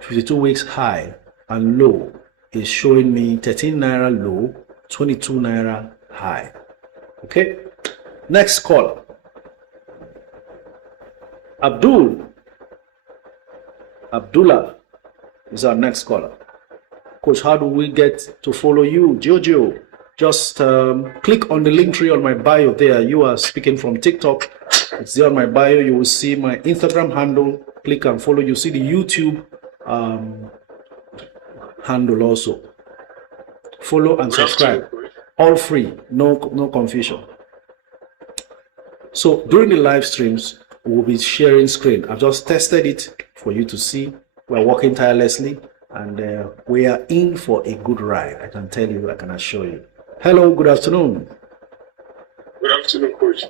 52 weeks high and low is showing me 13 naira low, 22 naira high. Okay, next caller. Abdullah is our next caller. Coach, how do we get to follow you? Jojo, just click on the link tree on my bio there. You are speaking from TikTok. It's there on my bio. You will see my Instagram handle. Click and follow. You see the YouTube handle also. Follow and subscribe. All free, no confusion. So during the live streams, we'll be sharing screen. I've just tested it for you to see. We're working tirelessly and we are in for a good ride. I can tell you, I can assure you. Hello, good afternoon. Good afternoon, Coach.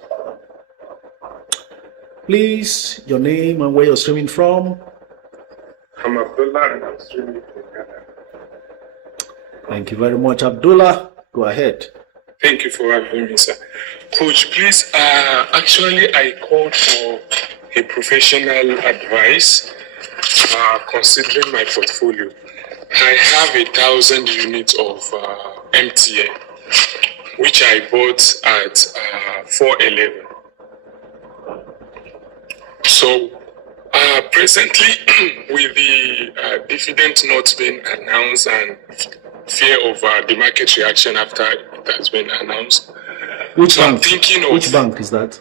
Please, your name and where you're streaming from. I'm Abdullah and I'm streaming from Ghana. Thank you very much, Abdullah. Go ahead. Thank you for having me, sir. Coach, please, actually, I called for a professional advice considering my portfolio. I have 1,000 units of MTN, which I bought at 411. So, presently, with the dividend not being announced and fear of the market reaction after it has been announced. Which so bank? I'm thinking of which bank is that?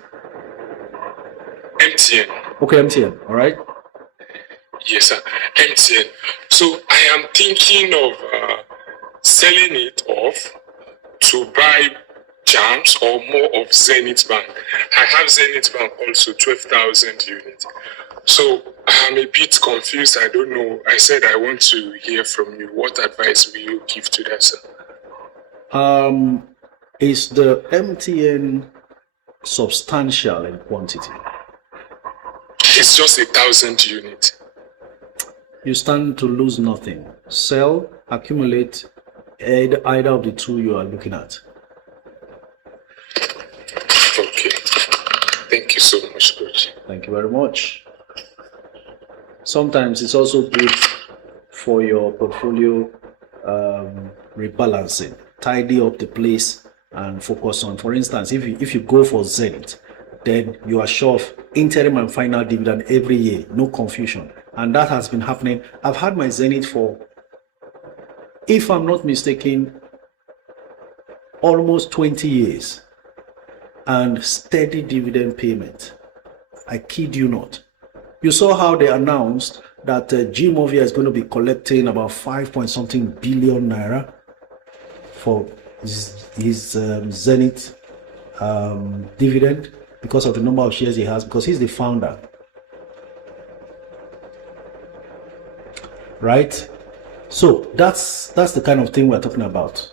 MTN. Okay, MTN. All right. Yes, sir. MTN. So I am thinking of selling it off to buy Jams or more of Zenith Bank. I have Zenith Bank also, 12,000 units. So I'm a bit confused. I don't know. I said I want to hear from you. What advice will you give to that, sir? Is the MTN substantial in quantity? It's just 1,000 units. You stand to lose nothing. Sell, accumulate, either of the two you are looking at. Okay. Thank you so much, Coach. Thank you very much. Sometimes it's also good for your portfolio rebalancing. Tidy up the place and focus on. For instance, if you go for Zenith, then you are sure of interim and final dividend every year. No confusion. And that has been happening. I've had my Zenith for, if I'm not mistaken, almost 20 years, and steady dividend payment. I kid you not. You saw how they announced that G-Movia is going to be collecting about 5-point-something billion naira for his Zenith dividend because of the number of shares he has, because he's the founder. Right? So that's the kind of thing we're talking about.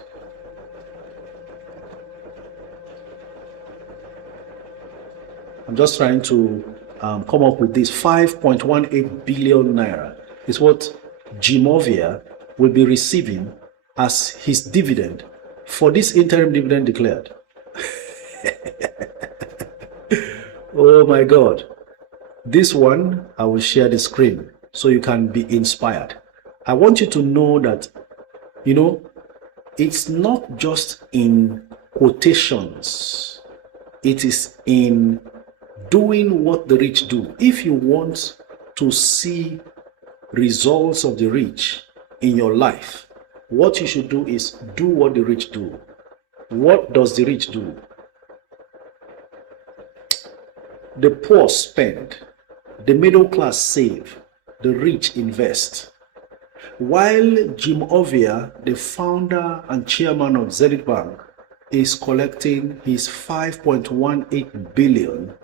I'm just trying to come up with this 5.18 billion naira is what G-Movia will be receiving as his dividend for this interim dividend declared. Oh my God. This one, I will share the screen so you can be inspired. I want you to know that, you know, it's not just in quotations. It is in doing what the rich do. If you want to see results of the rich in your life, what you should do is do what the rich do. What does the rich do? The poor spend, the middle class save, the rich invest. While G-Movia, the founder and chairman of Zenith Bank, is collecting his 5.18 billion,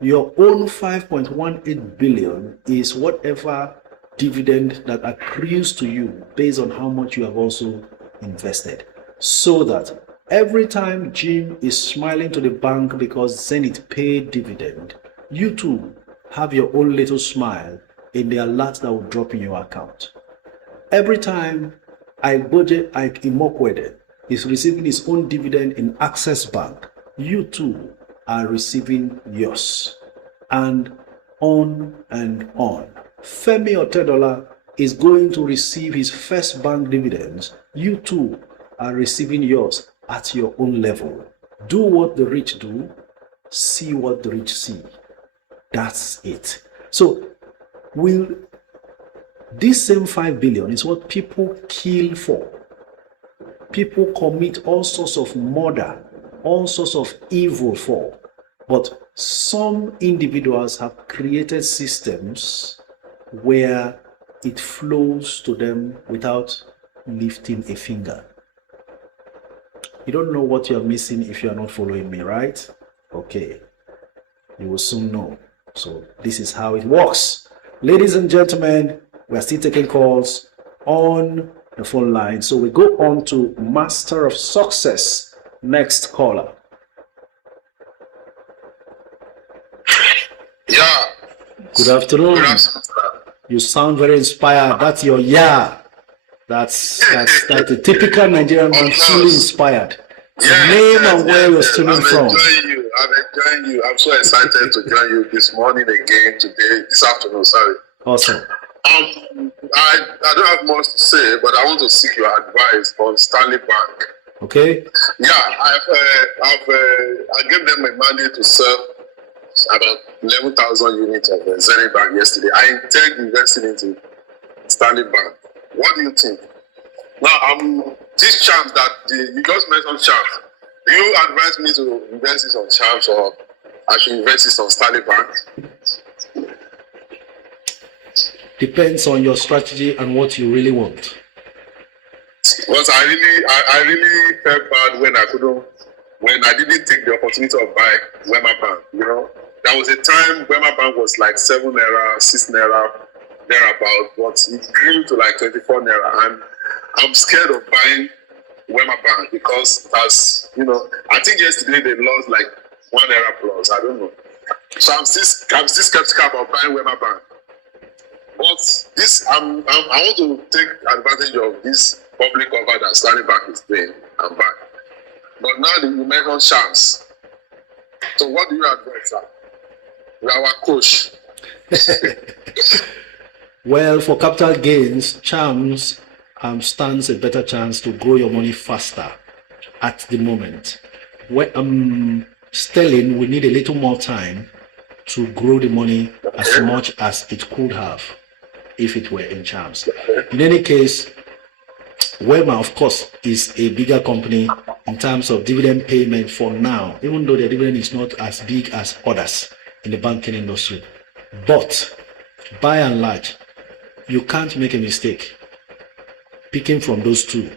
your own 5.18 billion is whatever dividend that accrues to you based on how much you have also invested. So that every time Jim is smiling to the bank because Zenith paid dividend, you too have your own little smile in the alert that will drop in your account. Every time Ike Imokwede is receiving his own dividend in Access Bank, you too are receiving yours. And on and on. Femi Otedola is going to receive his first bank dividends. You too are receiving yours at your own level. Do what the rich do, see what the rich see. That's it. So, this same 5 billion is what people kill for. People commit all sorts of murder, all sorts of evil for. But some individuals have created systems where it flows to them without lifting a finger. You don't know what you're missing if you are not following me, right? Okay. You will soon know. So this is how it works. Ladies and gentlemen, we are still taking calls on the phone line. So we go on to Master of Success. Next caller. Yeah. Good afternoon. Good afternoon. You sound very inspired. That's your yeah. That's the typical Nigerian man, truly inspired. So name and where you're streaming from. I'm enjoying you. I'm so excited to join you this morning again, this afternoon, sorry. Awesome. I don't have much to say, but I want to seek your advice on Stanley Bank. Okay. Yeah, I gave them a mandate to sell about 11,000 units of Zenith Bank yesterday. I intend investing into Stanley Bank. What do you think? Now, this chance that you just mentioned chance. Do you advise me to invest this on chance, or I should invest this on Stanley Bank? Depends on your strategy and what you really want. Because I really felt bad when I didn't take the opportunity of buying Wema Bank. You know, there was a time Wema Bank was like 7 naira, 6 naira, thereabout, but it grew to like 24 naira, and I'm scared of buying Wema Bank because it has, you know, I think yesterday they lost like 1 naira plus. I don't know. So I'm still skeptical about buying Wema Bank. But this, I want to take advantage of this public offer that Stanley Bank is doing and buy. But now you mentioned chance. So what do you advise, sir? You are our coach. Well, for capital gains, chance stands a better chance to grow your money faster at the moment. Sterling, we need a little more time to grow the money as much as it could have. if it were in charms. In any case, Wema, of course, is a bigger company in terms of dividend payment for now, even though the dividend is not as big as others in the banking industry. But by and large, you can't make a mistake. Picking from those two,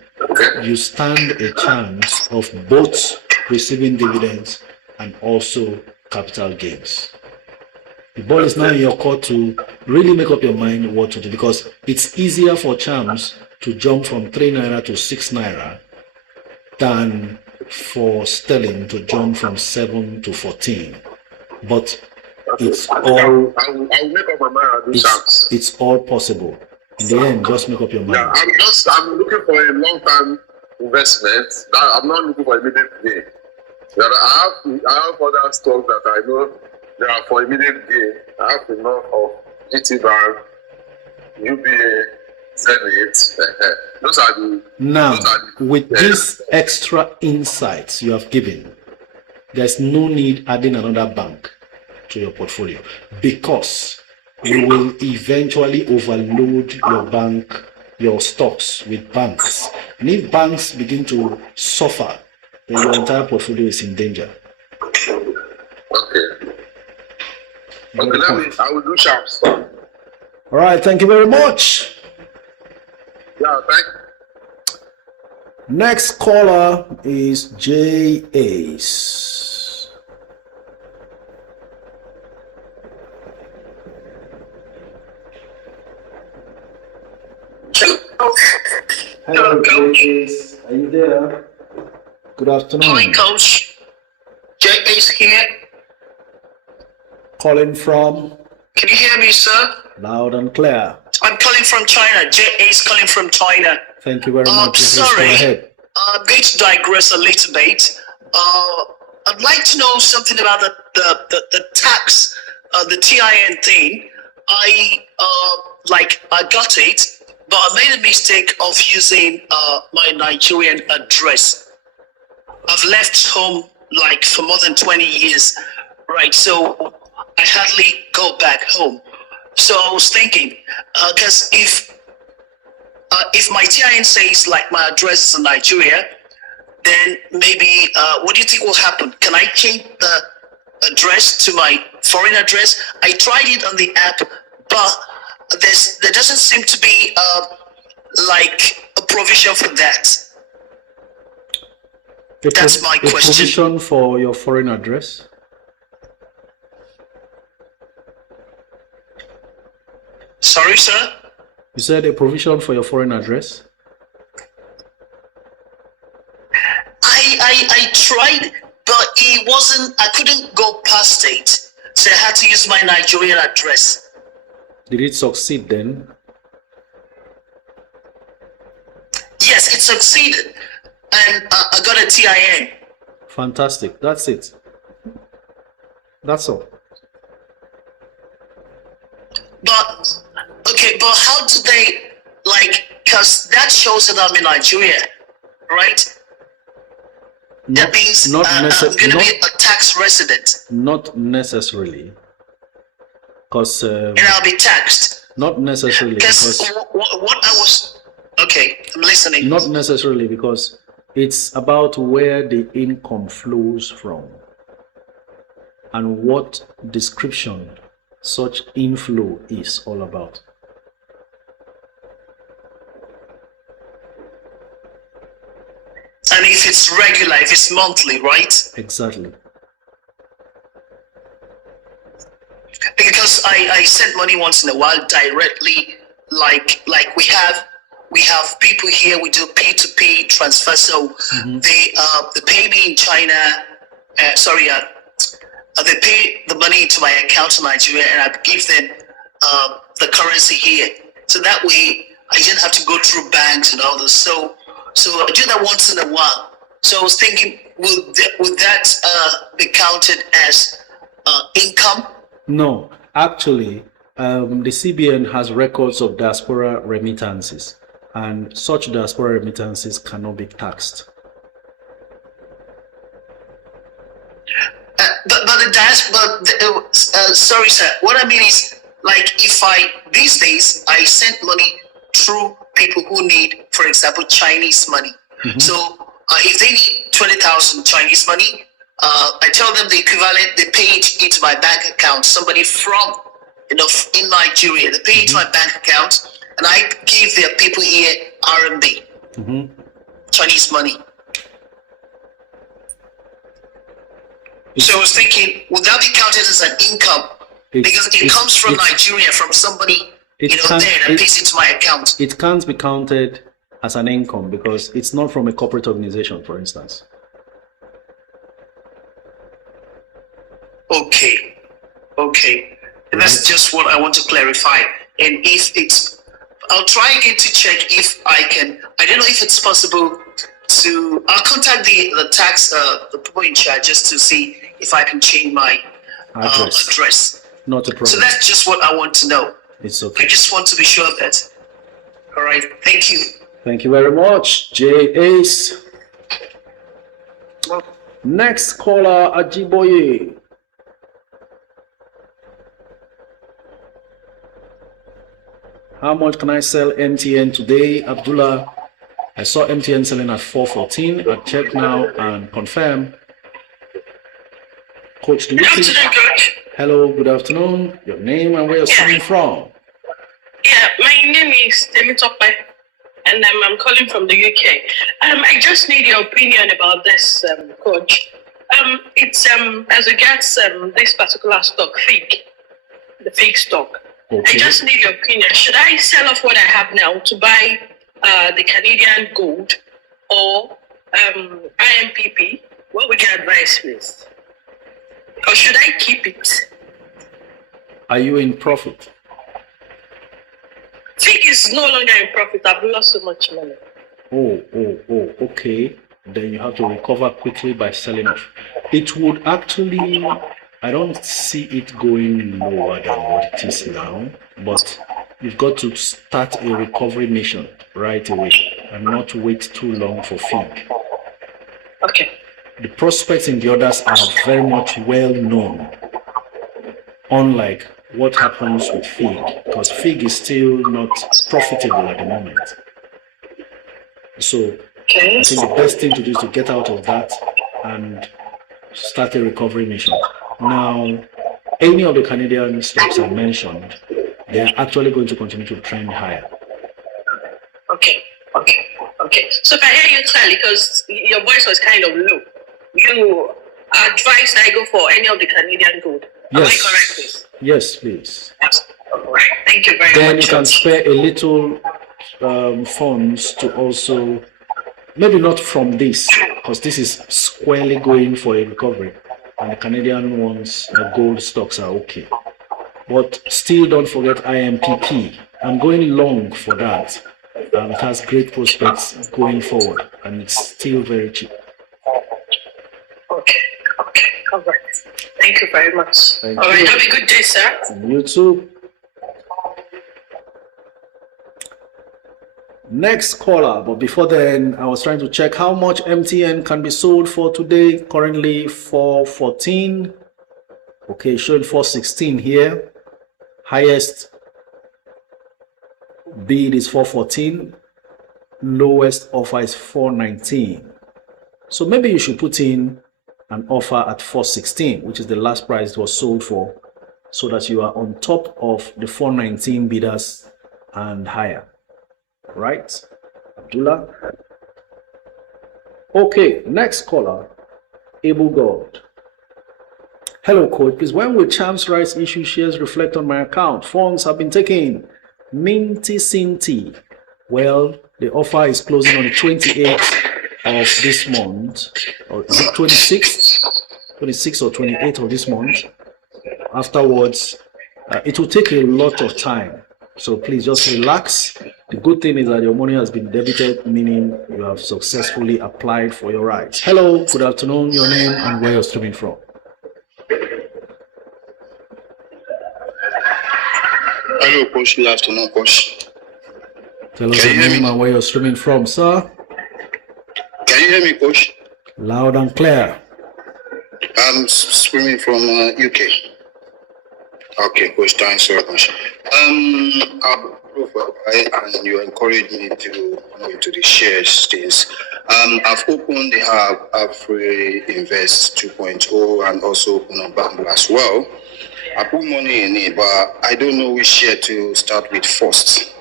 you stand a chance of both receiving dividends and also capital gains. The ball is now in your court to really make up your mind what to do, because it's easier for charms to jump from 3 naira to 6 naira than for sterling to jump from 7 to 14. But it's all I'll make up my mind. I'll do charms. it's all possible. In the end, just make up your mind. Yeah, I'm looking for a long-term investment. I'm not looking for immediate gain. I have other stocks that I know they are for immediate gain. I have enough of GT Bank, UBA, Zenith. Those are the. Now, with these extra insights you have given, there's no need adding another bank to your portfolio, because you will eventually overload your stocks with banks. And if banks begin to suffer, then your entire portfolio is in danger. Okay. I will do sharps. All right, thank you very much. Yeah, thank you. Next caller is J. Ace. Hello, Coach. Are you there? Good afternoon. Hi, Coach. J. Ace here. Calling from? Can you hear me, sir? Loud and clear. I'm calling from China. J. Ace calling from China. Thank you very much. Sorry, go ahead. I'm going to digress a little bit. I'd like to know something about the tax, the TIN thing. I got it, but I made a mistake of using my Nigerian address. I've left home like for more than 20 years, right? So I hardly go back home. So I was thinking, because if my TIN says like my address is in Nigeria, then maybe what do you think will happen? Can I change the address to my foreign address? I tried it on the app, but there doesn't seem to be like a provision for that. That's my question. Provision for your foreign address? Sorry, sir? You said a provision for your foreign address? I tried, but it wasn't, I couldn't go past it. So I had to use my Nigerian address. Did it succeed then? Yes, it succeeded. And I got a TIN. Fantastic. That's it. That's all. But, okay, but how do they, like, because that shows that I'm in Nigeria, right? That means I'm going to be a tax resident. Not necessarily. Because... and I'll be taxed. Not necessarily. Because what I was... Okay, I'm listening. Not necessarily, because it's about where the income flows from and what description such inflow is all about. And if it's regular, if it's monthly, right? Exactly. Because I send money once in a while directly, like we have people here. We do P2P transfer, so they pay me in China. They pay the money into my account in Nigeria, and I give them the currency here. So that way, I didn't have to go through banks and all this. So I do that once in a while. So I was thinking, would that be counted as income? No, actually, the CBN has records of diaspora remittances, and such diaspora remittances cannot be taxed. But the diaspora, sorry, sir. What I mean is, like if these days I send money through people who need, for example, Chinese money. So if they need 20,000 Chinese money, I tell them the equivalent, they pay it into my bank account. Somebody from, in Nigeria, they pay it to my bank account, and I give their people here RMB, Chinese money. So I was thinking, would that be counted as an income? Because it comes from Nigeria, from somebody, there that pays into my account. It can't be counted as an income because it's not from a corporate organization, for instance. Okay. And that's just what I want to clarify. And if it's, I'll try again to check if I can. I don't know if it's possible to. I'll contact the tax, the people in charge, just to see if I can change my address. Not a problem. So that's just what I want to know. It's okay. I just want to be sure that. All right. Thank you. Thank you very much, J. Ace. Next caller, Ajiboye. How much can I sell MTN today? Abdullah, I saw MTN selling at 414. I'll check now and confirm. Coach, do you think? Coach. Hello, good afternoon. Your name and where you're coming from? Yeah, my name is Temitope, and I'm calling from the UK. I just need your opinion about this, Coach. It's as regards this particular stock, FIG, the FIG stock. Okay. I just need your opinion. Should I sell off what I have now to buy the Canadian gold or IMPP? What would you advise, please? Or should I keep it? Are you in profit? FIG is no longer in profit. I've lost so much money. Oh, okay. Then you have to recover quickly by selling off. It would actually, I don't see it going lower than what it is now, but you've got to start a recovery mission right away and not wait too long for FIG. Okay. The prospects in the others are very much well known, unlike what happens with FIG, because FIG is still not profitable at the moment. So I think the best thing to do is to get out of that and start a recovery mission. Now, any of the Canadian stocks I mentioned, they are actually going to continue to trend higher. Okay. So if I hear you clearly, because your voice was kind of low, you advised I go for any of the Canadian gold. Am I correct, please? Yes, please. All right. Thank you very much. Then you can spare a little funds to also, maybe not from this, because this is squarely going for a recovery, and the Canadian ones, the gold stocks are okay. But still don't forget IMPP. I'm going long for that. It has great prospects going forward, and it's still very cheap. Okay. All right. Thank you very much. Thank All right. you. Have a good day, sir. You too. Next caller, but before then, I was trying to check how much MTN can be sold for today. Currently 414. Okay, showing 416 here. Highest bid is 414. Lowest offer is 419. So maybe you should put in an offer at 416, which is the last price it was sold for, so that you are on top of the 419 bidders and higher. Right, Abdullah? Okay, next caller, Able God. Hello, Coach. Please, when will Champs Rights issue shares reflect on my account? Funds have been taken. Minty Cinti. Well, the offer is closing on the 28th of this month, or is it 26th or 28th of this month. Afterwards, it will take a lot of time. So please just relax. The good thing is that your money has been debited, meaning you have successfully applied for your rights. Hello, good afternoon, your name and where you're streaming from. Hello, Coach. Good afternoon, Coach. Tell us your name and where you're streaming from, sir. Can you hear me, Coach? Loud and clear. I'm streaming from UK. Okay, Coach, thanks very much. I'll and you encouraged me to go into the shares things. I've opened the hub Afri Invest 2.0 and also opened on Bamboo as well. I put money in it, but I don't know which share to start with first.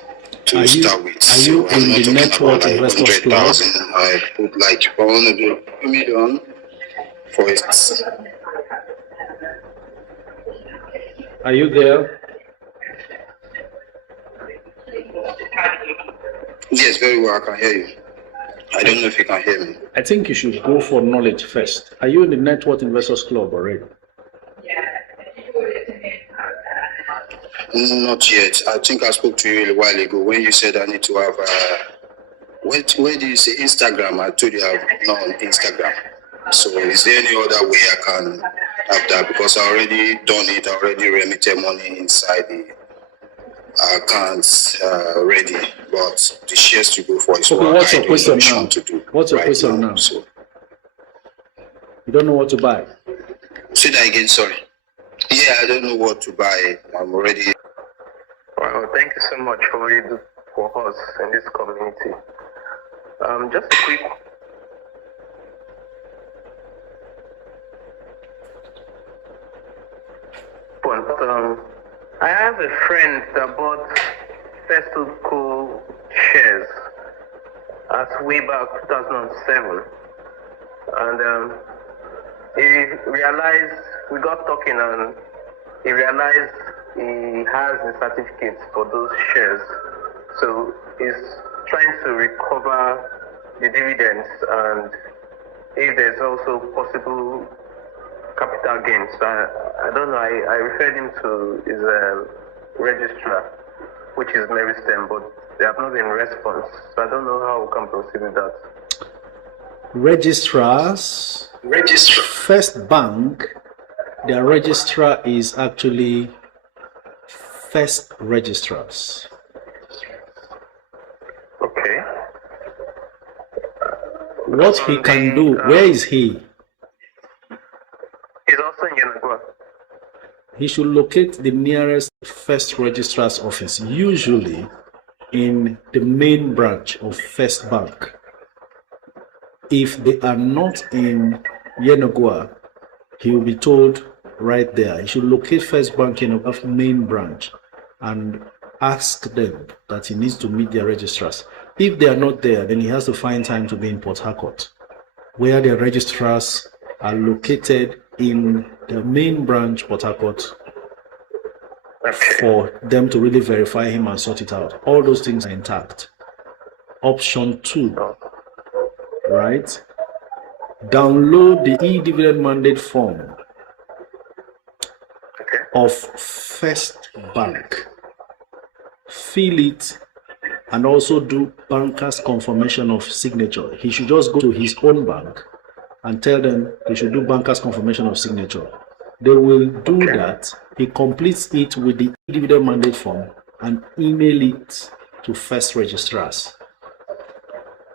Are you in the Network Investors Club? I put like 100 million for it. Are you there? Yes, very well. I can hear you. I don't know if you can hear me. I think you should go for knowledge first. Are you in the Network Investors Club already? Not yet. I think I spoke to you a while ago when you said I need to have where do you say Instagram? I told you I'm not on Instagram. So is there any other way I can have that? Because I already done it, I already remitted money inside the accounts ready, but the shares to go for is okay, what what's I your don't question know now? to do. What's your right question now? So, you don't know what to buy? say that again, sorry. Yeah, I don't know what to buy. I'm already. Well, thank you so much for what you do for us in this community. Just a quick. But I have a friend that bought Festoco shares at way back 2007, and he realized, we got talking, and he realized he has the certificates for those shares, so he's trying to recover the dividends, and if there's also possible capital gains. So I don't know, I referred him to his registrar, which is Livestream, but they have not been response, so I don't know how we can proceed with that. Registrars, First Bank, their registrar is actually First Registrars. Okay. What he can do, where is he? He's also in Yanagua. He should locate the nearest First Registrar's office, usually in the main branch of First Bank. If they are not in Yenagua, he will be told right there. He should locate First Bank Yenagua main branch and ask them that he needs to meet their registrars. If they are not there, then he has to find time to be in Port Harcourt, where their registrars are located in the main branch, Port Harcourt, for them to really verify him and sort it out. All those things are intact. Option 2, right? Download the e-dividend mandate form of First Bank. Fill it and also do banker's confirmation of signature. He should just go to his own bank and tell them they should do banker's confirmation of signature. They will do that. He completes it with the dividend mandate form and email it to First Registrars.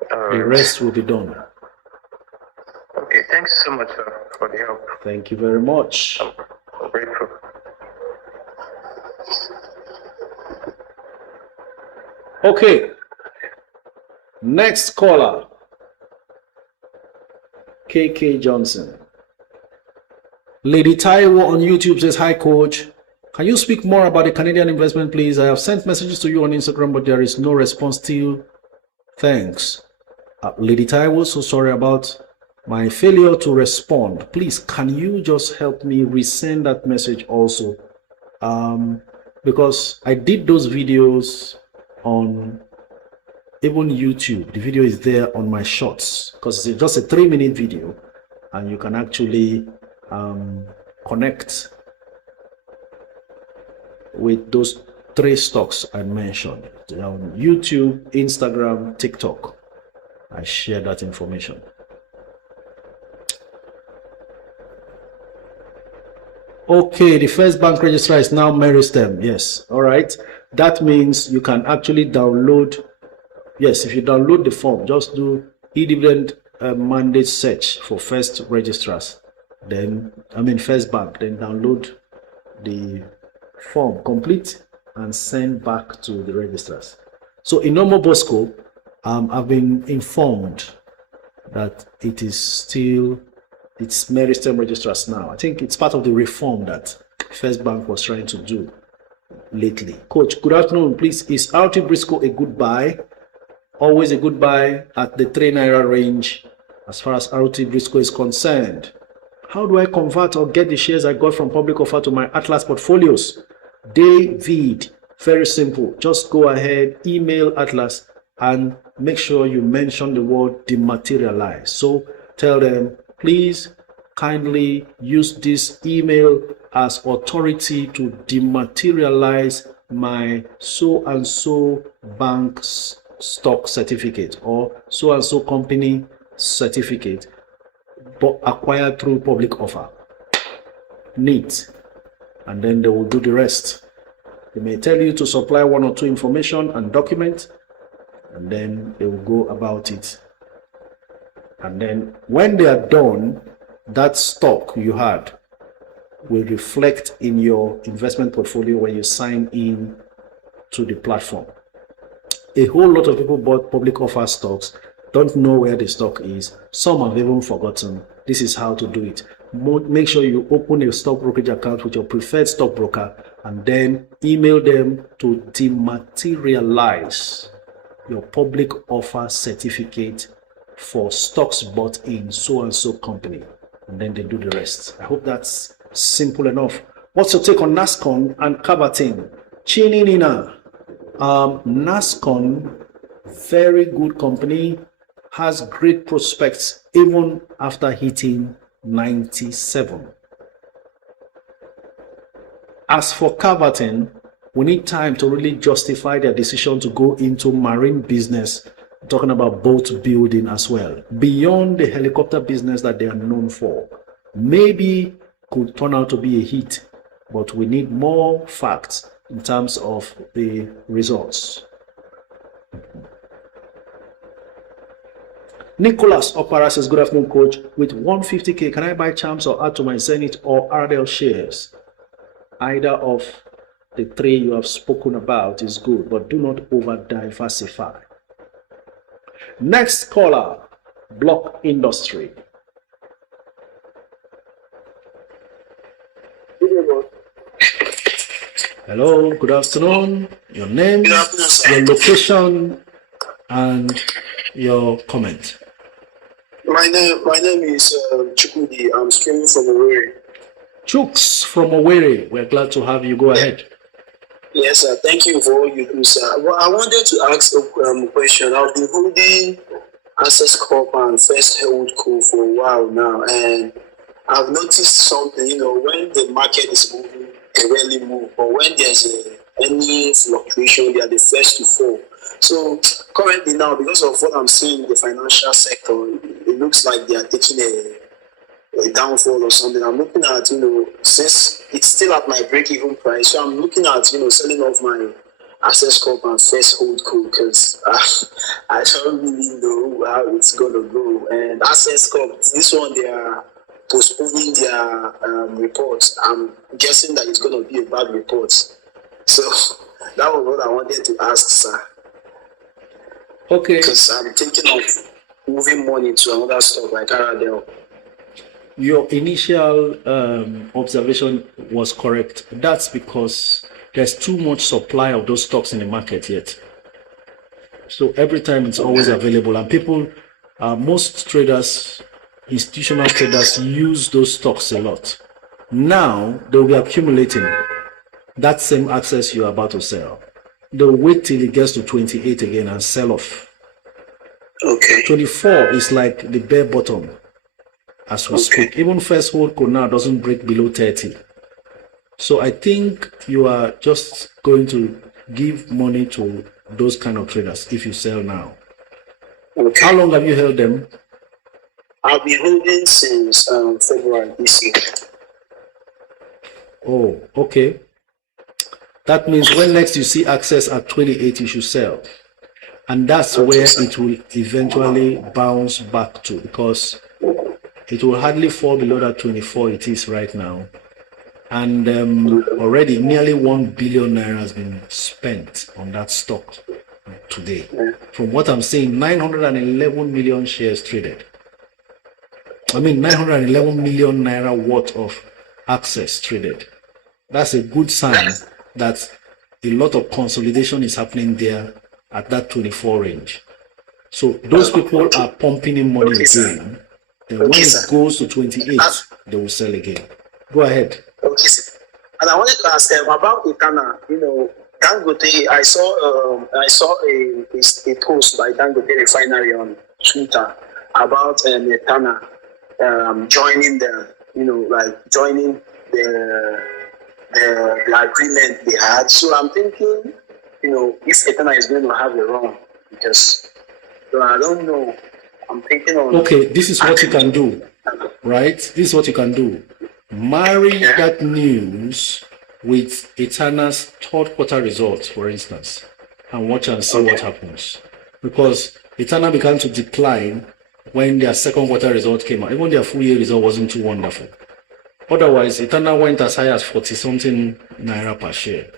The rest will be done. Okay, thanks so much, sir, for the help. Thank you very much. I'm grateful. Okay. Next caller. KK Johnson. Lady Taiwo on YouTube says, hi coach. Can you speak more about the Canadian investment, please? I have sent messages to you on Instagram, but there is no response still. Thanks. Lady Taiwo, so sorry about my failure to respond. Please, can you just help me resend that message also? Because I did those videos on even YouTube. The video is there on my shorts because it's just a 3-minute video and you can actually connect with those 3 stocks I mentioned on YouTube, Instagram, TikTok. I share that information. Okay, the First Bank registrar is now Meristem. Yes, all right. That means you can actually download. Yes, if you download the form, just do e-dividend mandate search for First Registrars. Then, First Bank. Then download the form, complete and send back to the registrars. So in normal Bosco, I've been informed that it is still, it's Meristem registrars now. I think it's part of the reform that First Bank was trying to do lately. Coach, good afternoon. Please, is RT Briscoe a good buy? Always a good buy at the 3 Naira range as far as RT Briscoe is concerned. How do I convert or get the shares I got from public offer to my Atlas portfolios? David, very simple. Just go ahead, email Atlas and make sure you mention the word dematerialize. So tell them, please kindly use this email as authority to dematerialize my so and so bank's stock certificate or so and so company certificate, but acquired through public offer. Neat. And then they will do the rest. They may tell you to supply 1 or 2 information and document, and then they will go about it. And then when they are done, that stock you had will reflect in your investment portfolio when you sign in to the platform. A whole lot of people bought public offer stocks, don't know where the stock is. Some have even forgotten. This is how to do it. Make sure you open a stock brokerage account with your preferred stockbroker and then email them to dematerialize your public offer certificate for stocks bought in so and so company, and then they do the rest. I hope that's simple enough. What's your take on NASCON and Cabatin? Chininina. NASCON, very good company, has great prospects even after hitting 97. As for Cabatin, we need time to really justify their decision to go into marine business, talking about boat building as well, beyond the helicopter business that they are known for. Maybe could turn out to be a hit, but we need more facts in terms of the results. Nicholas Opara says, good afternoon, coach. With 150K, can I buy Champs or add to my Zenith or RDL shares? Either of the 3 you have spoken about is good, but do not over diversify. Next caller, Block Industry. Hello, good afternoon. Your name, your location, and your comment. My name is Chukudi. I'm streaming from Owerri. Chooks from Owerri. We're glad to have you. Go ahead. Yes, sir. Thank you for all you do, sir. Well, I wanted to ask a question. I've been holding Access Corp and First Hold Co for a while now, and I've noticed something. You know, when the market is moving, they rarely move, but when there's any fluctuation, they are the first to fall. So currently now, because of what I'm seeing in the financial sector, it looks like they are taking a downfall or something. I'm looking at, since it's still at my break-even price, so I'm looking at, selling off my Access Corp and First Hold Co because I don't really know how it's gonna go. And Access Corp, this one, they are postponing their reports. I'm guessing that it's gonna be a bad report. So that was what I wanted to ask, sir. Okay. Because I'm thinking of moving money to another stock like RDL. Your initial observation was correct. That's because there's too much supply of those stocks in the market yet. So every time it's always available, and people, most traders, institutional traders use those stocks a lot. Now they'll be accumulating that same access you're about to sell. They'll wait till it gets to 28 again and sell off. Okay. 24 is like the bare bottom as we speak. Even First Hold Co now doesn't break below 30. So I think you are just going to give money to those kind of traders if you sell now. Okay. How long have you held them? I've been holding since February this year. Oh, okay. That means when next you see access at 28, you should sell. And that's where it will eventually bounce back to, because it will hardly fall below that 24 it is right now. And already nearly 1 billion naira has been spent on that stock today. From what I'm seeing, 911 million shares traded. I mean, 911 million naira worth of access traded. That's a good sign that a lot of consolidation is happening there at that 24 range. So those people are pumping in money again. Then when it goes to 28, they will sell again. Go ahead. Okay, sir. And I wanted to ask about Etana. You know, Dangote. I saw a post by Dangote Refinery on Twitter about Etana joining joining the agreement they had. So I'm thinking, you know, if Etana is going to have a run, because I don't know. I'm thinking on. Okay, this is what you can do, right? This is what you can do. Marry that news with Etana's third quarter results, for instance, and watch and see what happens. Because Etana began to decline when their second quarter result came out. Even their full year result wasn't too wonderful. Otherwise, Etana went as high as 40-something naira per share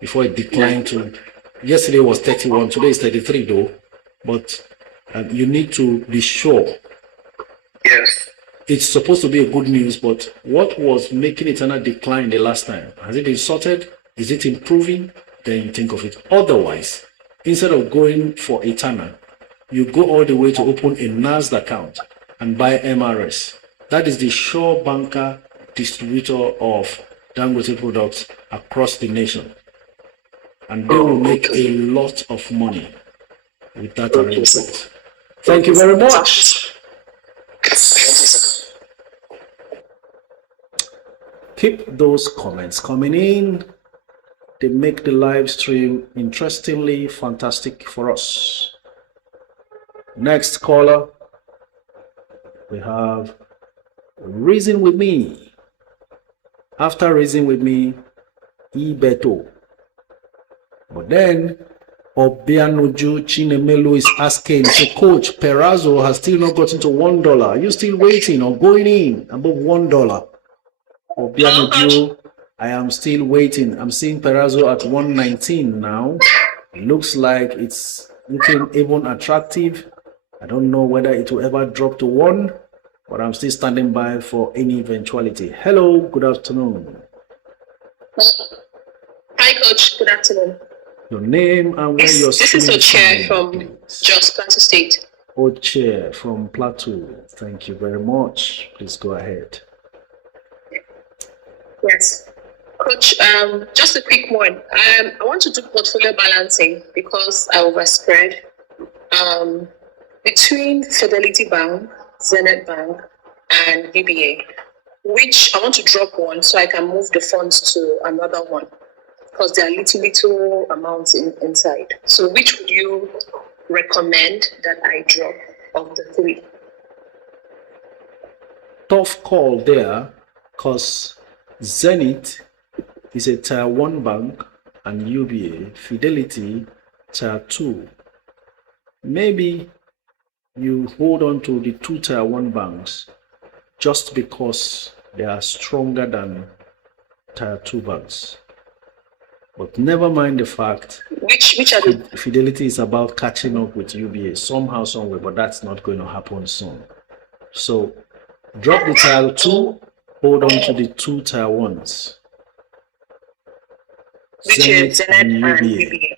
before it declined to. Yesterday was 31, today is 33 though. But you need to be sure. Yes. It's supposed to be a good news, but what was making Etana decline the last time? Has it been sorted? Is it improving? Then you think of it. Otherwise, instead of going for Etana, you go all the way to open a NASDAQ account and buy MRS. That is the sure banker distributor of Dangote products across the nation. And they will make a lot of money with that arrangement. Thank you very much. Keep those comments coming in. They make the live stream interestingly fantastic for us. Next caller, we have Reason With Me. After Reason With Me, Ibeto. But then Obianuju Chinemelu is asking, so Coach, Perazzo has still not gotten to $1. Are you still waiting or going in above $1? Obianuju, I am still waiting. I'm seeing Perazzo at 119 now. It looks like it's looking even attractive. I don't know whether it will ever drop to 1, but I'm still standing by for any eventuality. Hello, good afternoon. Hi, Coach. Good afternoon. Your name and where you're This is Oche from Jos Plateau State. Oche from Plateau. Thank you very much. Please go ahead. Yes. Coach, just a quick one. I want to do portfolio balancing because I overspread between Fidelity Bank, Zenith Bank, and UBA, which I want to drop one so I can move the funds to another one because there are little amounts inside. So which would you recommend that I drop of the three? Tough call there because Zenith is a Tier 1 bank and UBA, Fidelity, Tier 2. Maybe you hold on to the 2 Tier 1 banks just because they are stronger than Tier 2 banks. But never mind the fact which are the Fidelity is about catching up with UBA somehow, somewhere, but that's not going to happen soon. So drop the Tier 2, hold on to the 2 Tier 1s. Which is Zenith and UBA.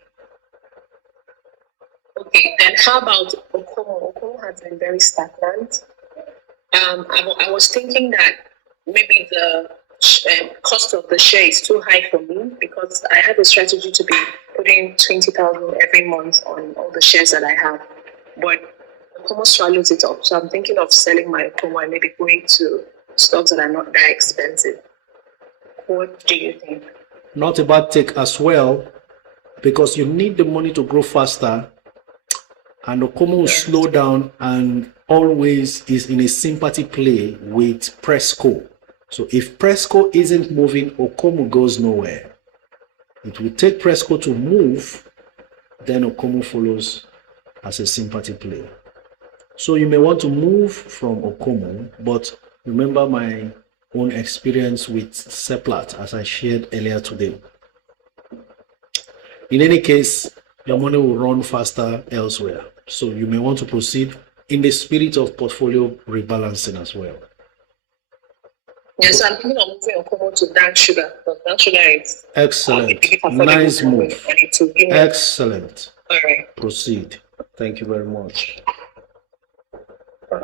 Okay, then how about Okomo? Okomo has been very stagnant. I was thinking that maybe the cost of the share is too high for me because I have a strategy to be putting 20,000 every month on all the shares that I have. But Okomo swallows it up. So I'm thinking of selling my Okomo and maybe going to stocks that are not that expensive. What do you think? Not a bad take as well, because you need the money to grow faster, and Okomo will slow down and always is in a sympathy play with Presco. So if Presco isn't moving, Okomo goes nowhere. It will take Presco to move, then Okomo follows as a sympathy play. So you may want to move from Okomo, but remember my own experience with Seplat, as I shared earlier today. In any case, your money will run faster elsewhere. So you may want to proceed in the spirit of portfolio rebalancing as well. Yes, I'm thinking of moving Okomo to dark sugar. Because dark sugar is excellent. Nice move. Excellent. All right. Proceed. Thank you very much. All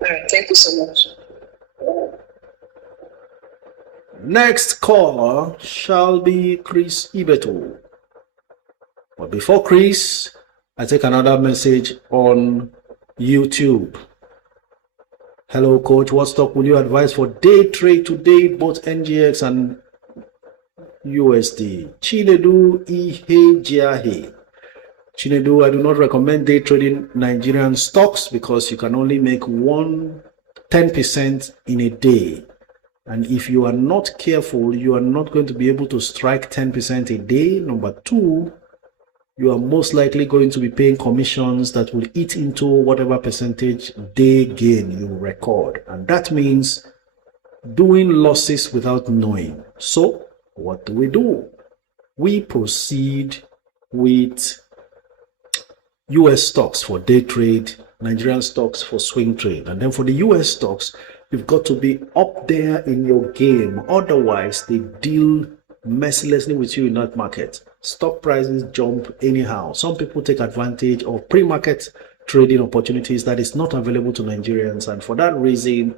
right. Thank you so much. Next caller shall be Chris Ibeto. But before Chris, I take another message on YouTube. Hello, coach. What stock will you advise for day trade today, both NGX and USD? Chinedu Ihejiahe. Chinedu, I do not recommend day trading Nigerian stocks because you can only make 10% in a day. And if you are not careful, you are not going to be able to strike 10% a day. Number two, you are most likely going to be paying commissions that will eat into whatever percentage day gain you record. And that means doing losses without knowing. So what do? We proceed with US stocks for day trade, Nigerian stocks for swing trade. And then for the US stocks, you've got to be up there in your game. Otherwise, they deal mercilessly with you in that market. Stock prices jump anyhow. Some people take advantage of pre-market trading opportunities that is not available to Nigerians, and for that reason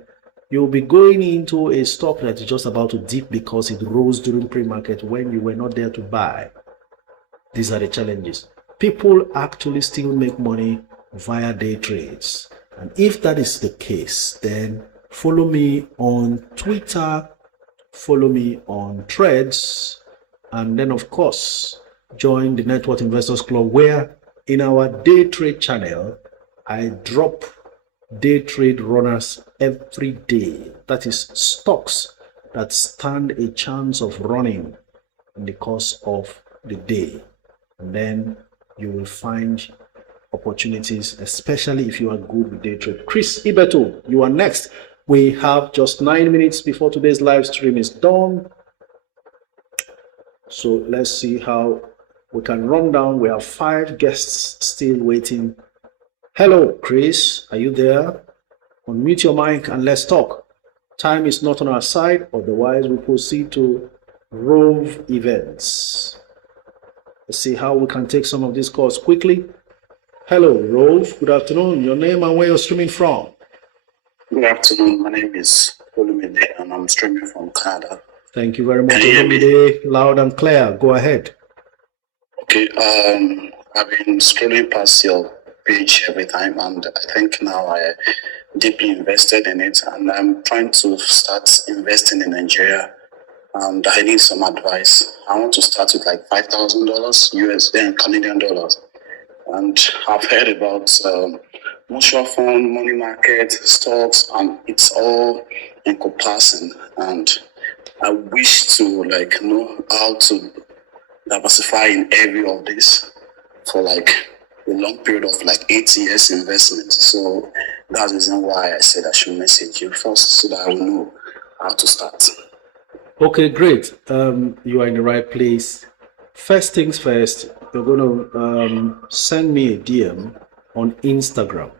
you'll be going into a stock that is just about to dip because it rose during pre-market when you were not there to buy. These are the challenges. People actually still make money via day trades, and if that is the case, then follow me on Twitter, follow me on Threads, and then of course join the Network Investors Club, where in our day trade channel I drop day trade runners every day. That is stocks that stand a chance of running in the course of the day, and then you will find opportunities, especially if you are good with day trade. Chris Ibeto, you are next. We have just 9 minutes before today's live stream is done. So let's see how we can run down. We have 5 guests still waiting. Hello, Chris. Are you there? Unmute your mic and let's talk. Time is not on our side. Otherwise, we proceed to Rove Events. Let's see how we can take some of these calls quickly. Hello, Rove. Good afternoon. Your name and where you're streaming from? Good afternoon. My name is Olumide and I'm streaming from Canada. Thank you very much, Olumide. Loud and clear. Go ahead. Okay. I've been scrolling past your page every time, and I think now I deeply invested in it, and I'm trying to start investing in Nigeria, and I need some advice. I want to start with like $5,000 US and Canadian dollars, and I've heard about mutual fund, money market, stocks, and it's all encompassing, and I wish to know how to diversify in every of this for like a long period of like 8 years investment. So that's the reason why I said I should message you first so that I will know how to start. Okay, great. You are in the right place. First things first, you're going to send me a DM on Instagram.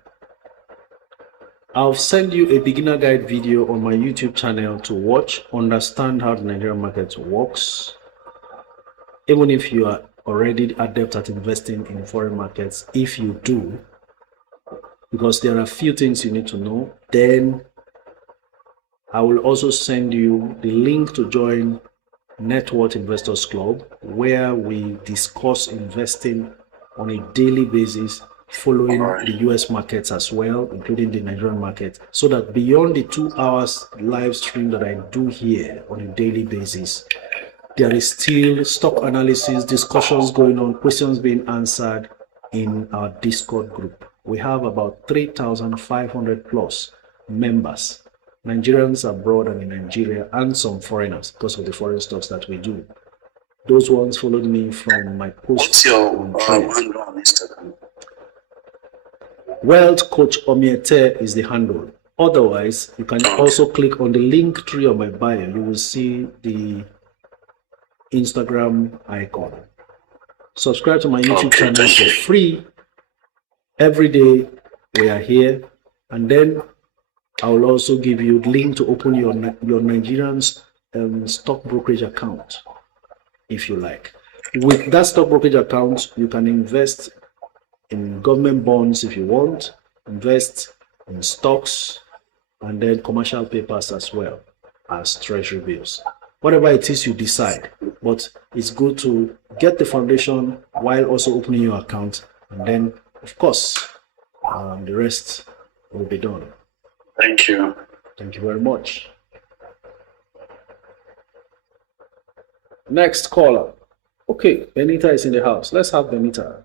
I'll send you a beginner guide video on my YouTube channel to watch, understand how the Nigerian market works. Even if you are already adept at investing in foreign markets, if you do, because there are a few things you need to know, then I will also send you the link to join Network Investors Club, where we discuss investing on a daily basis, following the US markets as well, including the Nigerian market, so that beyond the 2 hours live stream that I do here on a daily basis, there is still stock analysis, discussions going on, questions being answered in our Discord group. We have about 3,500 plus members, Nigerians abroad and in Nigeria, and some foreigners because of the foreign stocks that we do. Those ones followed me from my post. What's your handle on Instagram? Wealth Coach Omiete is the handle. Otherwise, you can also click on the link tree on my bio. You will see the Instagram icon. Subscribe to my YouTube channel for free. Every day we are here, and then I will also give you the link to open your Nigerian's stock brokerage account, if you like. With that stock brokerage account, you can invest in government bonds if you want, invest in stocks, and then commercial papers as well as treasury bills. Whatever it is you decide, but it's good to get the foundation while also opening your account, and then of course the rest will be done. Thank you. Thank you very much. Next caller. Okay, Benita is in the house. Let's have Benita.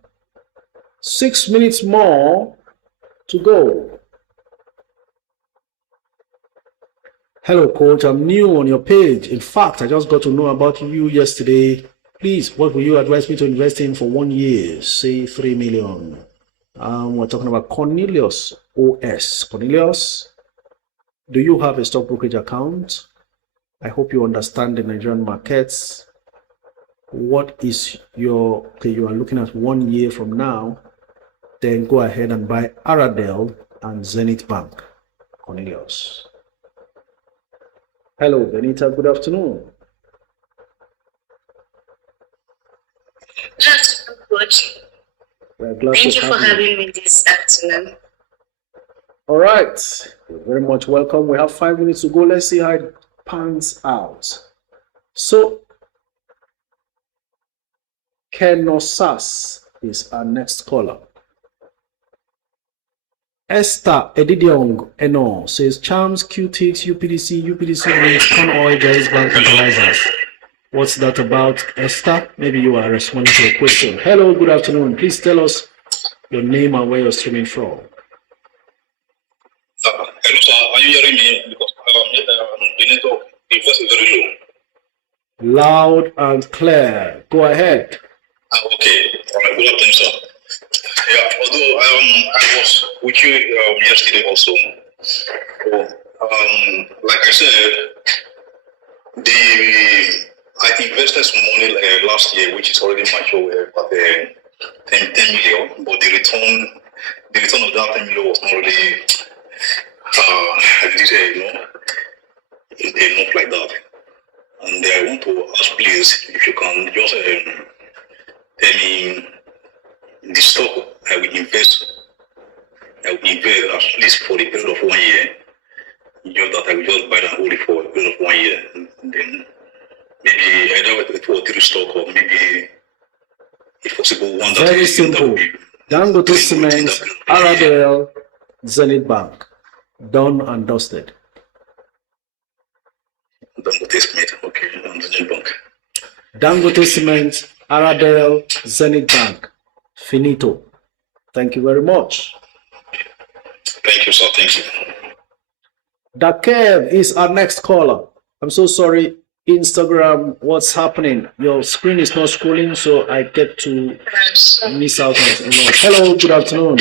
6 minutes more to go. Hello, coach. I'm new on your page. In fact, I just got to know about you yesterday. Please, what will you advise me to invest in for 1 year? Say 3 million. We're talking about Cornelius OS. Cornelius, do you have a stock brokerage account? I hope you understand the Nigerian markets. What is your, okay, you are looking at 1 year from now, then go ahead and buy Aradel and Zenith Bank. Cornelius. Hello, Benita. Good afternoon. Good afternoon, coach. We're glad Thank to you for have having me this afternoon. All right. You're very much welcome. We have 5 minutes to go. Let's see how it pans out. So, Kenosas is our next caller. Esther Edidiong Eno says Charms, QTX, UPDC rates, corn oil, Jais Bank fertilizers. What's that about, Esther? Maybe you are responding to a question. Hello, good afternoon. Please tell us your name and where you're streaming from. Hello, sir. Are you hearing me? Because the network, the voice is very low. Loud and clear. Go ahead. Okay. All right. Good afternoon, sir. Yeah. Although I was with you yesterday also. So, like I said, I invested some money last year, which is already mature, but 10 million. But the return of that 10 million was not really, enough like that. And I want to ask, please, if you can just tell me the stock I will invest at least for the period of 1 year. Just that I will just buy and hold it for a period of 1 year. And then maybe either 2 or 3 stock, or maybe, if possible, one that very simple. Dangote Cement, Aradel, Zenith Bank. Done and dusted. Dangote Cement, okay, and Zenith Bank. Dangote Cement, Aradel, Zenith Bank. Finito. Thank you very much. Thank you, sir. Thank you. Dakev is our next caller. I'm so sorry, Instagram, what's happening? Your screen is not scrolling, so I get to miss out on it. Hello, good afternoon.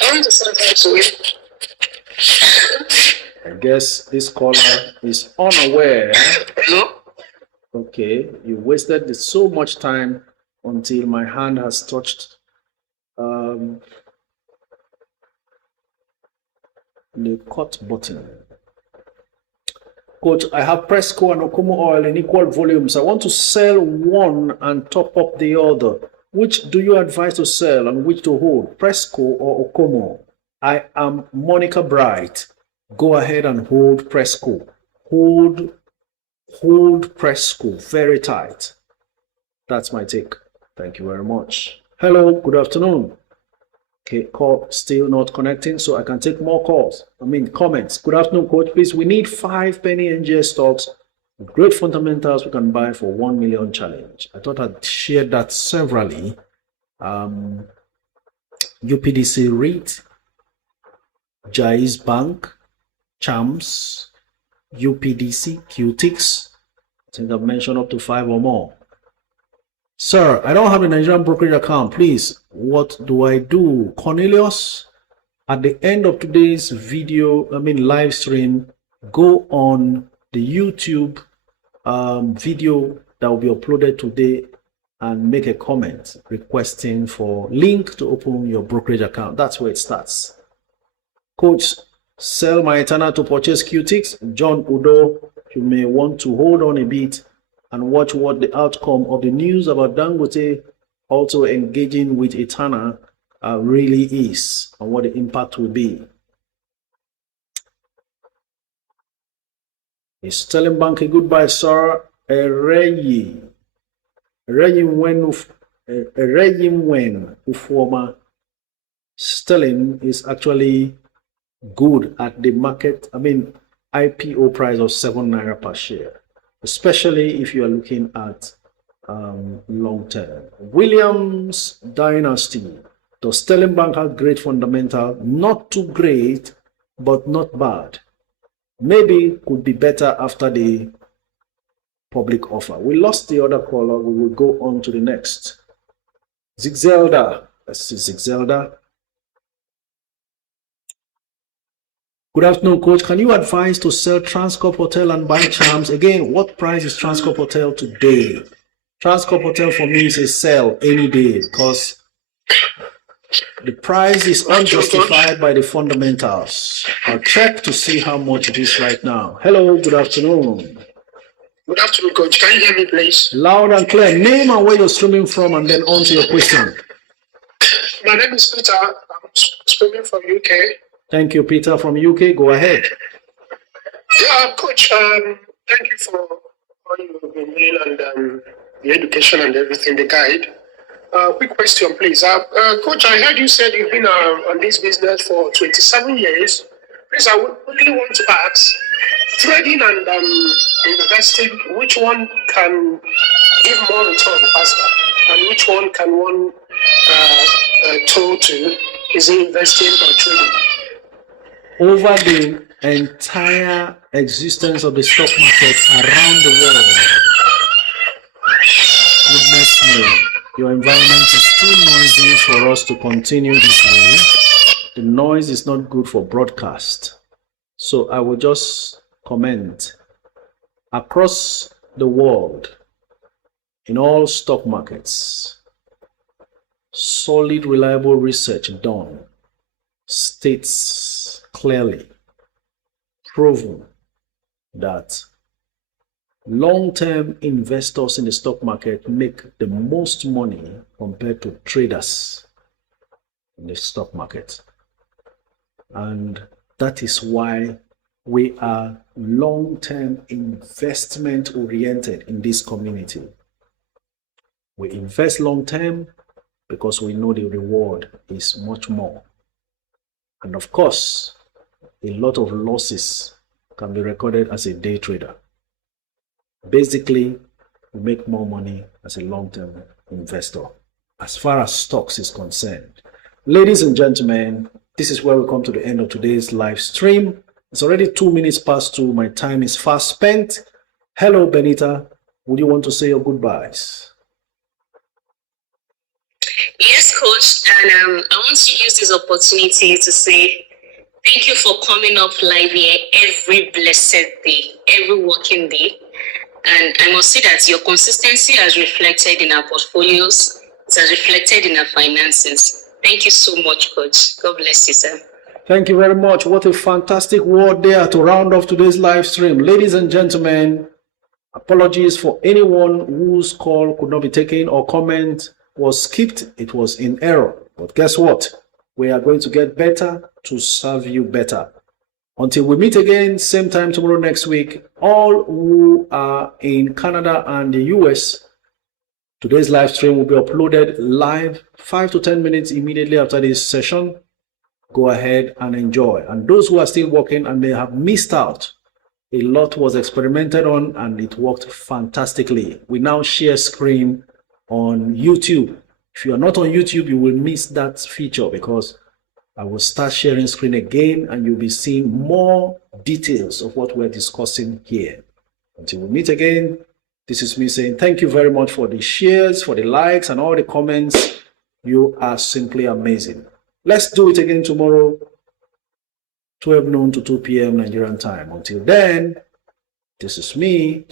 I want to say hi to you. I guess this caller is unaware. Hello? Okay, you wasted so much time until my hand has touched the cut button. Coach, I have Presco and Okomo oil in equal volumes. I want to sell one and top up the other. Which do you advise to sell and which to hold, Presco or Okomo? I am Monica Bright. Go ahead and hold Presco. Hold Presco very tight. That's my take. Thank you very much. Hello, good afternoon. Okay, call still not connecting, so I can take more calls. Comments. Good afternoon, coach. Please, we need 5 penny NGS stocks with great fundamentals we can buy for 1 million challenge. I thought I'd share that severally. UPDC REIT, Jais Bank, Chams, UPDC, QTix. I think I've mentioned up to 5 or more. Sir, I don't have a Nigerian brokerage account. Please, what do I do? Cornelius, at the end of today's video, live stream, go on the YouTube video that will be uploaded today and make a comment requesting for link to open your brokerage account. That's where it starts. Coach, sell my Eternal to purchase QTix. John Udo, you may want to hold on a bit and watch what the outcome of the news about Dangote also engaging with Eternal really is and what the impact will be. Is Sterling Bank a goodbye, sir? Ereyim when Ufoma. Sterling is actually good at the market. IPO price of 7 naira per share, especially if you are looking at long term. Williams Dynasty. Does Sterling Bank have great fundamental? Not too great, but not bad. Maybe could be better after the public offer. We lost the other caller. We will go on to the next. Zigzelda. Let's see Zigzelda. Good afternoon, Coach. Can you advise to sell Transcorp Hotel and buy Charms? Again, what price is Transcorp Hotel today? Transcorp Hotel for me is a sell any day because the price is unjustified by the fundamentals. I'll check to see how much it is right now. Hello, good afternoon. Good afternoon, Coach. Can you hear me, please? Loud and clear. Name and where you're streaming from, and then on to your question. My name is Peter. I'm streaming from UK. Thank you, Peter from UK. Go ahead. Yeah, Coach. Thank you for all your email and the education and everything, the guide. Quick question, please. Coach, I heard you said you've been on this business for 27 years. Please, I would really want to ask, trading and investing, which one can give more return faster? And which one can one turn to? Is it investing or trading? Over the entire existence of the stock market around the world, goodness me, your environment is too noisy for us to continue this way. The noise is not good for broadcast. So I will just comment. Across the world, in all stock markets, solid, reliable research done states clearly, proven that long-term investors in the stock market make the most money compared to traders in the stock market. And that is why we are long-term investment oriented in this community. We invest long-term because we know the reward is much more. And of course, a lot of losses can be recorded as a day trader. Basically, we make more money as a long-term investor as far as stocks is concerned. Ladies and gentlemen, this is where we come to the end of today's live stream. It's already 2 minutes past 2. My time is fast spent. Hello, Benita. Would you want to say your goodbyes? Yes, Coach. And I want to use this opportunity to say thank you for coming up live here every blessed day, every working day. And I must say that your consistency has reflected in our portfolios. It has reflected in our finances. Thank you so much, Coach. God bless you, sir. Thank you very much. What a fantastic word there to round off today's live stream. Ladies and gentlemen, apologies for anyone whose call could not be taken or comment was skipped. It was in error. But guess what? We are going to get better to serve you better. Until we meet again, same time tomorrow next week, all who are in Canada and the US, today's live stream will be uploaded live 5 to 10 minutes immediately after this session. Go ahead and enjoy. And those who are still working and may have missed out, a lot was experimented on and it worked fantastically. We now share screen on YouTube. If you are not on YouTube, you will miss that feature because I will start sharing screen again and you'll be seeing more details of what we're discussing here. Until we meet again, this is me saying thank you very much for the shares, for the likes and all the comments. You are simply amazing. Let's do it again tomorrow. 12 noon to 2 p.m. Nigerian time. Until then, this is me.